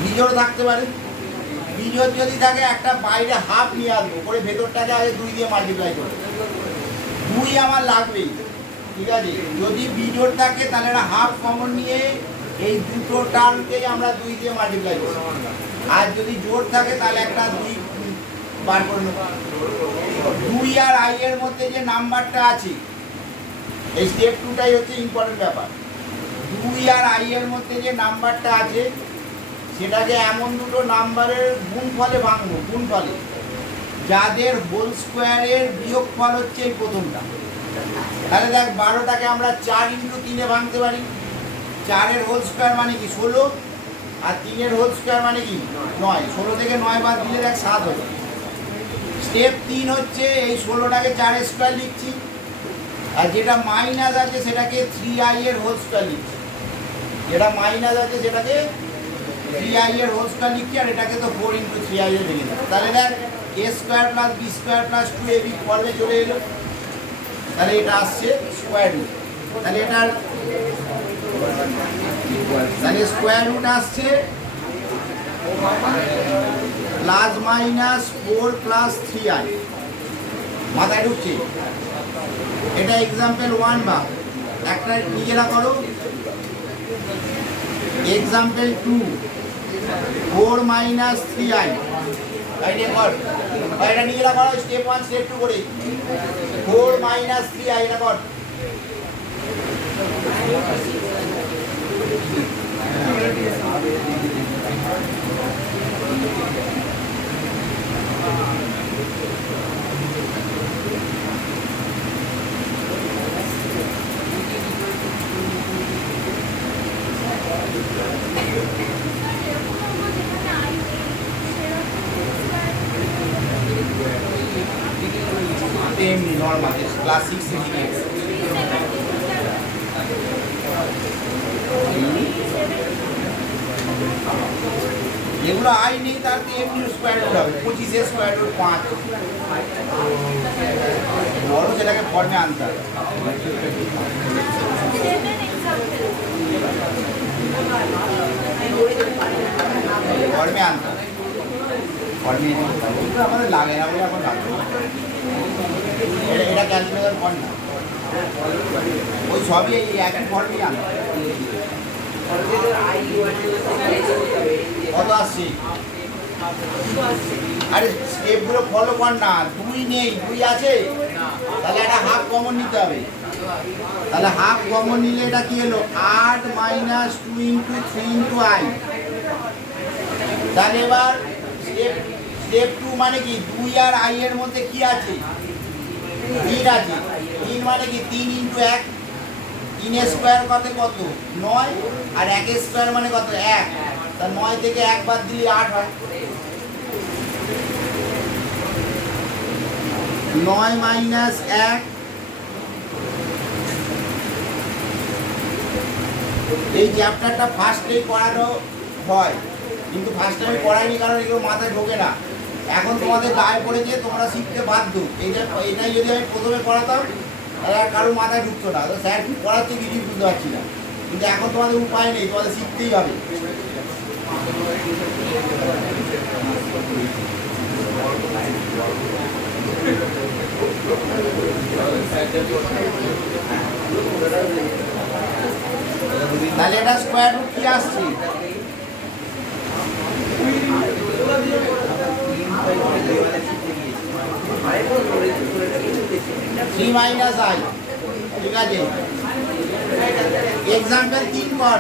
বিজোড় থাকতে পারে, বিজোড় যদি থাকে একটা বাইরে হাফ নিয়ে আসবো করে ভেতরটাকে আগে 2 দিয়ে মাল্টিপ্লাই করবো। 2 আমার লাগবেই, ঠিক আছে? যদি বিজোড় থাকে তাহলে একটা হাফ কমন নিয়ে এই দুটো টার্মকেই আমরা 2 দিয়ে মাল্টিপ্লাই করবো। আর যদি জোড় থাকে তাহলে একটা 2 বার করে নেব। 2 আর আই এর মধ্যে যে নাম্বারটা আছে, এই স্টেপ 2টাই হচ্ছে ইম্পর্টেন্ট ব্যাপার। 2 আর আই এর মধ্যে যে নাম্বারটা আছে সেটাকে এমন দুটো নাম্বারের গুণফলে ভাঙবো, গুণফলে যাদের হোল স্কোয়ারের বিয়োগফল হচ্ছে এই প্রথমটা। তাহলে দেখ 12টাকে আমরা 4 × 3 এ ভাঙতে পারি। 4 এর হোল স্কোয়ার মানে কি? 16। আর 3 এর হোল স্কোয়ার মানে কি? 9। 16 থেকে 9 বাদ দিলে দেখ 7 হবে। স্টেপ 3 হচ্ছে এই 16টাকে 4 এর স্কোয়ার লিখছি, আর যেটা মাইনাস আছে সেটাকে 3i এর হোল স্কোয়ার লিখছি। যেটা মাইনাস আছে সেটাকে 3i এর হোল স্কোয়ার লিখছি, আর এটাকে তো 4 × 3i এ ভেঙে দেবো। তাহলে দেখ a² + b² + 2ab ফর্মে চলে এলো। তাহলে এটা আসছে স্কোয়ার রুট। তাহলে এটার স্কোয়ার রুট আসছে +-4 + 3i। মাথায় ঢুকছে? এটা এক্সাম্পল 1 বা একটা নিজেরা করো। Example 2 4 - 3i। এটা নিজেরা করো, স্টেপ 1 স্টেপ 2 করে। 4 - 3i এটা কর। এমনি নর্মাল ক্লাস 6 থেকে যেগুলো আই নেই তার এমনি স্কোয়ার রুট হবে। 25 এর স্কোয়ার রুট 5 বড়, সেটাকে ফর্মে আনতে হবে। ফর্মে আনতে হবে, ফর্মে আমাদের লাগে না বলে এখন লাগবে। এটা ক্যালকুলেটর ফর্ম না। ওই সবই এই একই ফর্মই আনো। কত আসছে? আরে স্টেপগুলো ফলো কর না, 2 নেই, 2 আছে, তাহলে একটা হাফ কমন নিতে হবে। তাহলে হাফ কমন নিলে এটা কি হলো 8 মাইনাস 2 ইন্টু 3 ইন্টু আই। তাহলে এবার স্টেপ 2 মানে কি 2 আর আই এর মধ্যে কি আছে? 3 আছে। 3 মানে কি 3 ইন্টু 1, 3 স্কোয়ার কত 9, আর 1 স্কোয়ার মানে কত 1। তা 9 থেকে 1 বাদ দিলে 8 হয়। 9 মাইনাস 1, এই চ্যাপ্টারটা ফার্স্টেই পড়ানো হয়, কিন্তু ফার্স্টে আমি পড়াইনি কারণ এগুলো মাথায় ঢোকে না। এখন তোমাদের গায়ে পড়েছে, তোমরা শিখতে বাধ্য। এটাই যদি আমি প্রথমে পড়াতাম তাহলে আর কারোর মাথায় ঢুকতো না, স্যার কি পড়াচ্ছে কিছুই বুঝতে পারছি না। কিন্তু এখন তোমাদের উপায় নেই, তোমাদের শিখতেই হবে। তাহলে এটা স্কোয়ার রুট কি আসছে? 3 মাইনাস আই। ঠিক আছে, এক্সাম্পল 3 কর।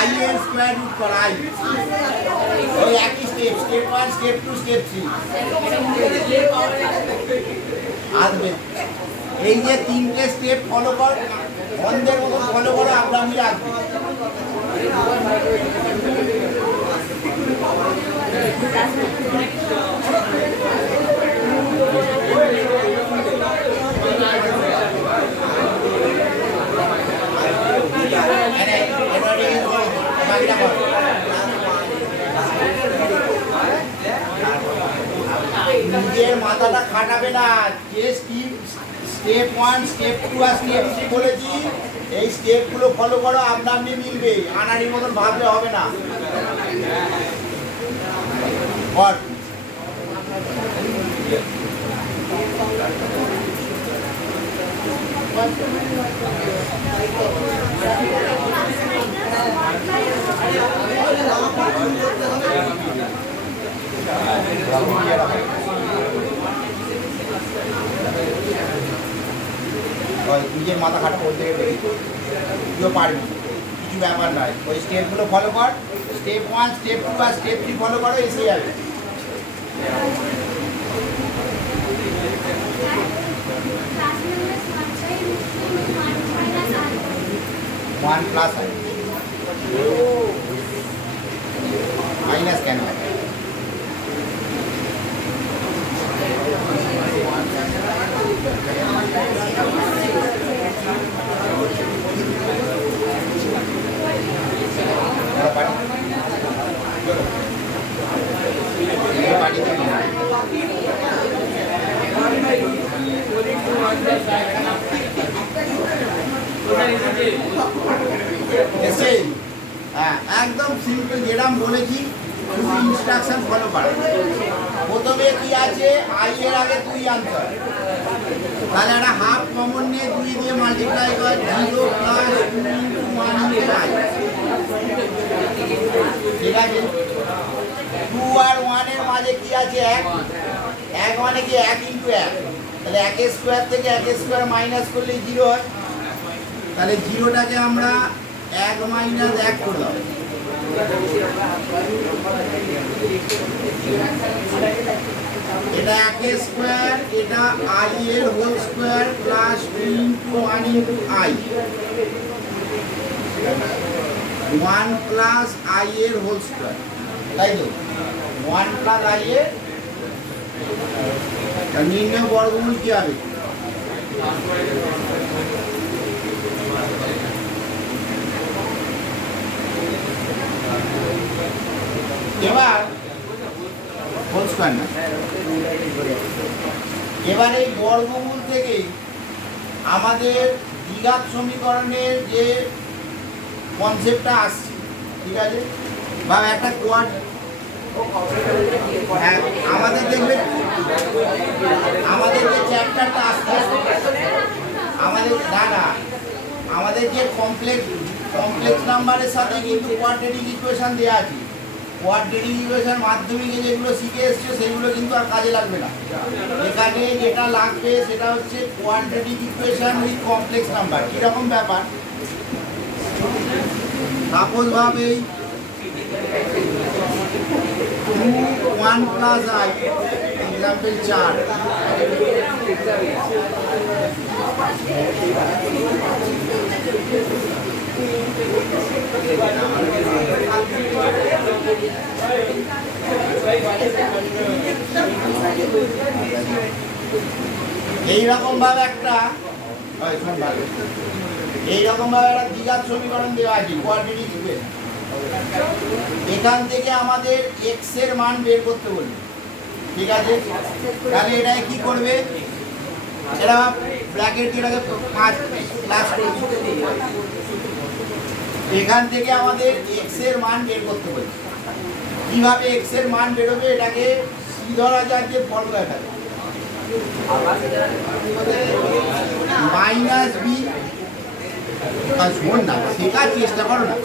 আই এর স্কোয়ার রুট কর আই। ওই একই স্টেপ, স্টেপ 1, স্টেপ 2, স্টেপ 3 আসবে। এই যে 3টে স্টেপ ফলো কর, বন্ধের মতো ফলো করো, আপনি আসবে। নিজের মাথাটা খাটাবে না। যে স্টেপ 1, স্টেপ 2 আর স্টেপ 3 বলেছি, এই স্টেপগুলো ফলো করো, আপনি মিলবে। আনাড়ির মতন ভাবলে হবে না। নিজের মাথা খাটা করতে গেলে তুইও পারবি, কিছু ব্যাপার নয়। ওই স্টেপগুলো ফলো কর, স্টেপ 1, স্টেপ 2 আর স্টেপ 3 ফলো করো, এসে যাবে। 1 প্লাস আই মাইনাস কেন? একদম সিম্পল, যেরকম বলেছি শুধু ইনস্ট্রাকশন ফলো করা। প্রথমে কি আছে, আই এর আগে 2 আনতে হয়, তাহলে একটা হাফ কমন নিয়ে 2 দিয়ে মাল্টিপ্লাই কর, 0 প্লাস 2 ইন্টু 1 ইন্টু আই। ঠিক আছে, 2 আর 1 এর মাঝে কি আছে 1, 1 মানে কি 1 ইন্টু 1, তাহলে 1 স্কোয়ার থেকে 1 স্কোয়ার মাইনাস করলে 0 হয়। তাহলে 0টাকে আমরা 1 মাইনাস 1 করলাম। এটা 1 স্কোয়ার, এটা আই এর whole square plus 2 into 1 into I, 1 plus I এর হোল স্কোয়ার, তাই তো? 1 প্লাস আই এর নির্ণয় বর্গমূল কি হবে? এবার হোল স্কয়ার না, এবার এই বর্গমূল থেকে আমাদের দ্বিঘাত সমীকরণের যে কনসেপ্টটা আসছে, ঠিক আছে, বা একটা কোয়াড আমাদের দেখবে আমাদের যে চ্যাপ্টারটা আসতে আসতে আমাদের আমাদের যে কমপ্লেক্স নাম্বারের সাথে কিন্তু কোয়াড্রেটিক ইকুয়েশন দেওয়া আছে। কোয়াড্রেটিক ইকুয়েশন মাধ্যমিকে যেগুলো শিখে এসছো সেগুলো কিন্তু আর কাজে লাগবে না। এখানে যেটা লাগবে সেটা হচ্ছে quadratic equation with complex number. কীরকম ব্যাপার, সাপোজ ভাবেই 1 প্লাস আই, এক্সাম্পল 4, এইরকম ভাবে একটা দ্বিঘাত সমীকরণ দেওয়া আছে কোয়াড্রেটিক ইকুয়েশন। এখান থেকে আমাদের এক্স এর মান বের করতে বলবে, ঠিক আছে। তাহলে এটা কি করবে, এটা ব্র্যাকেট দিয়ে 5 প্লাস করবে, এখান থেকে আমাদের এক্স এর মান বের করতে বলবে। কিভাবে এক্স এর মান বেরোবে, এটাকে সি ধরা যাক যে ফর্মুলা থাকে মাইনাস বি, শোন না শেখার চেষ্টা করো না,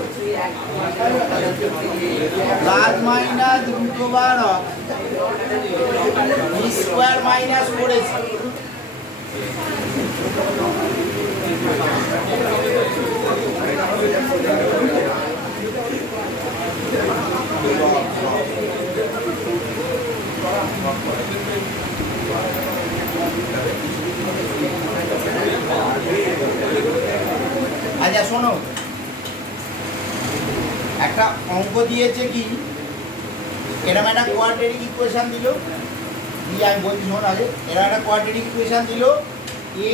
plus minus root over of B square minus 4ac। আচ্ছা শোনো, একটা অঙ্ক দিয়েছে কি, এরকম একটা কোয়াড্রেটিক ইকুয়েশন দিল, আমি বলছি শোন আগে, এরা একটা কোয়াড্রেটিক ইকুয়েশন দিল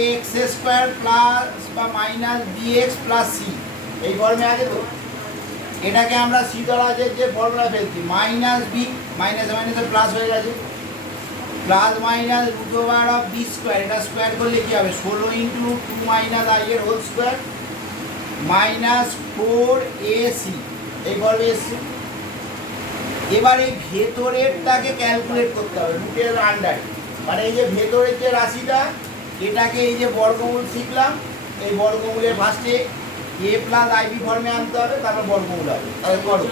এক্স স্কোয়ার প্লাস বা মাইনাস বিএক্স প্লাস সি, এই ফর্মে আছে তো। এটাকে আমরা সি ধরা আছে যে ফর্মুলা ফেলছি মাইনাস বি, মাইনাসে মাইনাসে প্লাস হয়ে গেছে, plus minus root over of B square, এটা স্কোয়ার করলে কি হবে 16 ইন্টু 2 মাইনাস আই এর হোল স্কোয়ার মাইনাস 4ac, এই ফর্মে এসছে। এবার এই ভেতরেরটাকে ক্যালকুলেট করতে হবে রুটের আন্ডারে, মানে এই যে ভেতরের যে রাশিটা এটাকে এই যে বর্গমূল শিখলাম, এই বর্গমূলের ফার্স্টে এ প্লাস আইবি ফর্মে আনতে হবে, তারপর বর্গমূল হবে। তাহলে করো,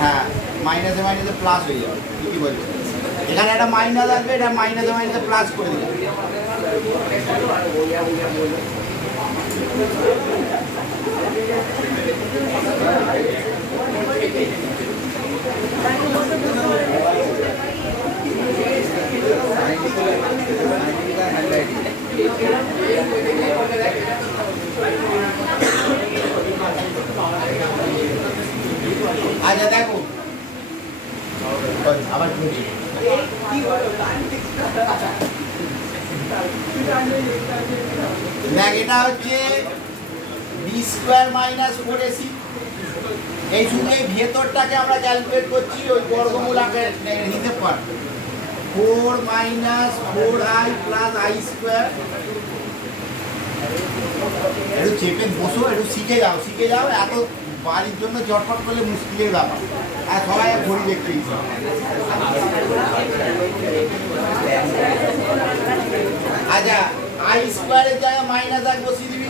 হ্যাঁ মাইনাসে মাইনাসে প্লাস হয়ে যাবে, কি বলছো, এখানে একটা মাইনাস আসবে, এটা মাইনাসে মাইনাসে প্লাস করে দিলাম। আচ্ছা দেখো আবার দেখ, এটা হচ্ছে বি স্কোয়ার মাইনাস 4ac, এই শুধু এই ভেতরটাকে আমরা ক্যালকুলেট করছি, ওই বর্গমূল আগে হিসেব কর, 4 minus 4i plus I square. একটু চেপে বসো, একটু শিখে যাও, এত বাড়ির জন্য চটপট করলে মুশকিলের ব্যাপার, আর সবাই ঘড়ি দেখতে ইচ্ছে। আচ্ছা আই স্কোয়ারের জায়গায় মাইনাস এক বসিয়ে দিবি,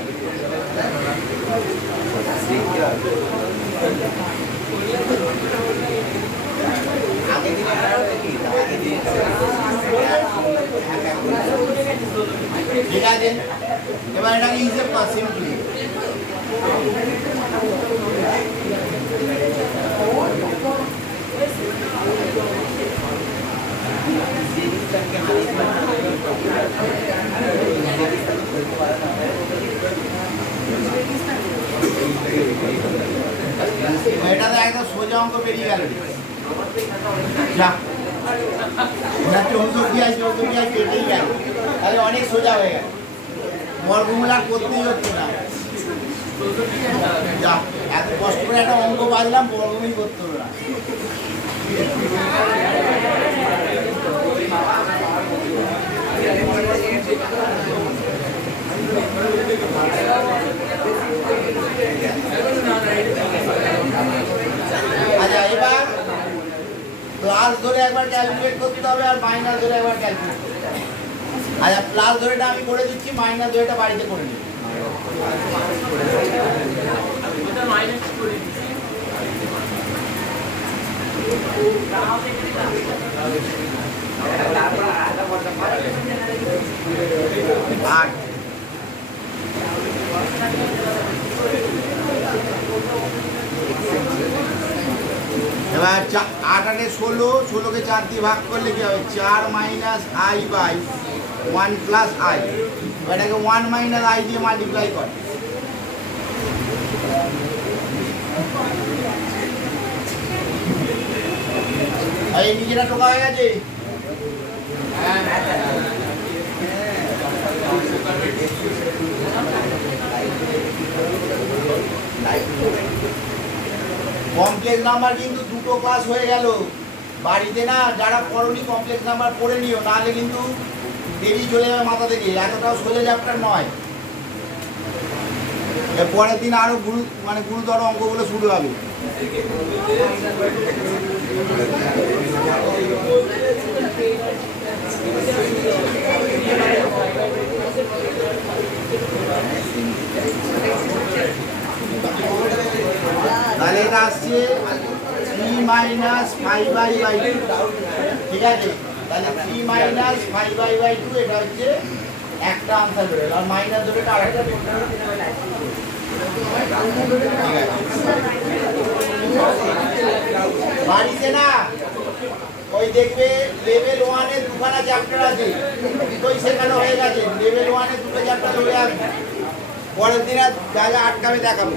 ঠিক আছে। এবার এটাকে হিসেব কর সিম্পলি, এটা তো একদম সোজা অঙ্ক বেরিয়ে গেল, যা 64 কেটেই গেল, তাহলে অনেক সোজা হয়ে গেল, বর্গমূল আর করতেই হচ্ছে না। যা এত কষ্ট করে একটা অঙ্ক বাজলাম, বর্গমূল করতে হলো না। আচ্ছা, এবার প্লাস ধরে একবার ক্যালকুলেট করতে হবে আর মাইনাস ধরে একবার ক্যালকুলেট করতে হবে। আচ্ছা, প্লাস ধরেটা আমি করে দিচ্ছি, মাইনাস ধরেটা বাড়িতে করে নিই। আট এবার 8 8 16, 16কে 4 দিয়ে ভাগ করলে কি হবে? 4 minus I by 1 plus I. এটাকে 1 মাইনাস আই দিয়ে মাল্টিপ্লাই করে। এই নিজেরা টোকা হয়ে গেছে। কমপ্লেক্স নাম্বার কিন্তু দুটো ক্লাস হয়ে গেল। বাড়িতে না যারা পড়নি কমপ্লেক্স নাম্বার পড়ে নিও, নাহলে কিন্তু দেরি চলে যাবে মাথা থেকে। এতটাও সোজা চ্যাপ্টার নয়। পরের দিন আরো গুরুতর অঙ্কগুলো শুরু হবে। তাহলে এটা আসছে 3 মাইনাস 5/2। ঠিক আছে, তাহলে 3 মাইনাস 5/2 এটা হচ্ছে একটা আনসার ধরে, আর মাইনাস ধরে এটা আরেকটা। বাড়িতে না ওই দেখবে লেভেল 1 এর দুখানা চ্যাপ্টার আছে, দুটোই শেখানো হয়ে গেছে। লেভেল 1 এর দুটো চ্যাপ্টার ধরে আসবে, পরের দিন আর জায়গা আটকাবে দেখাবো।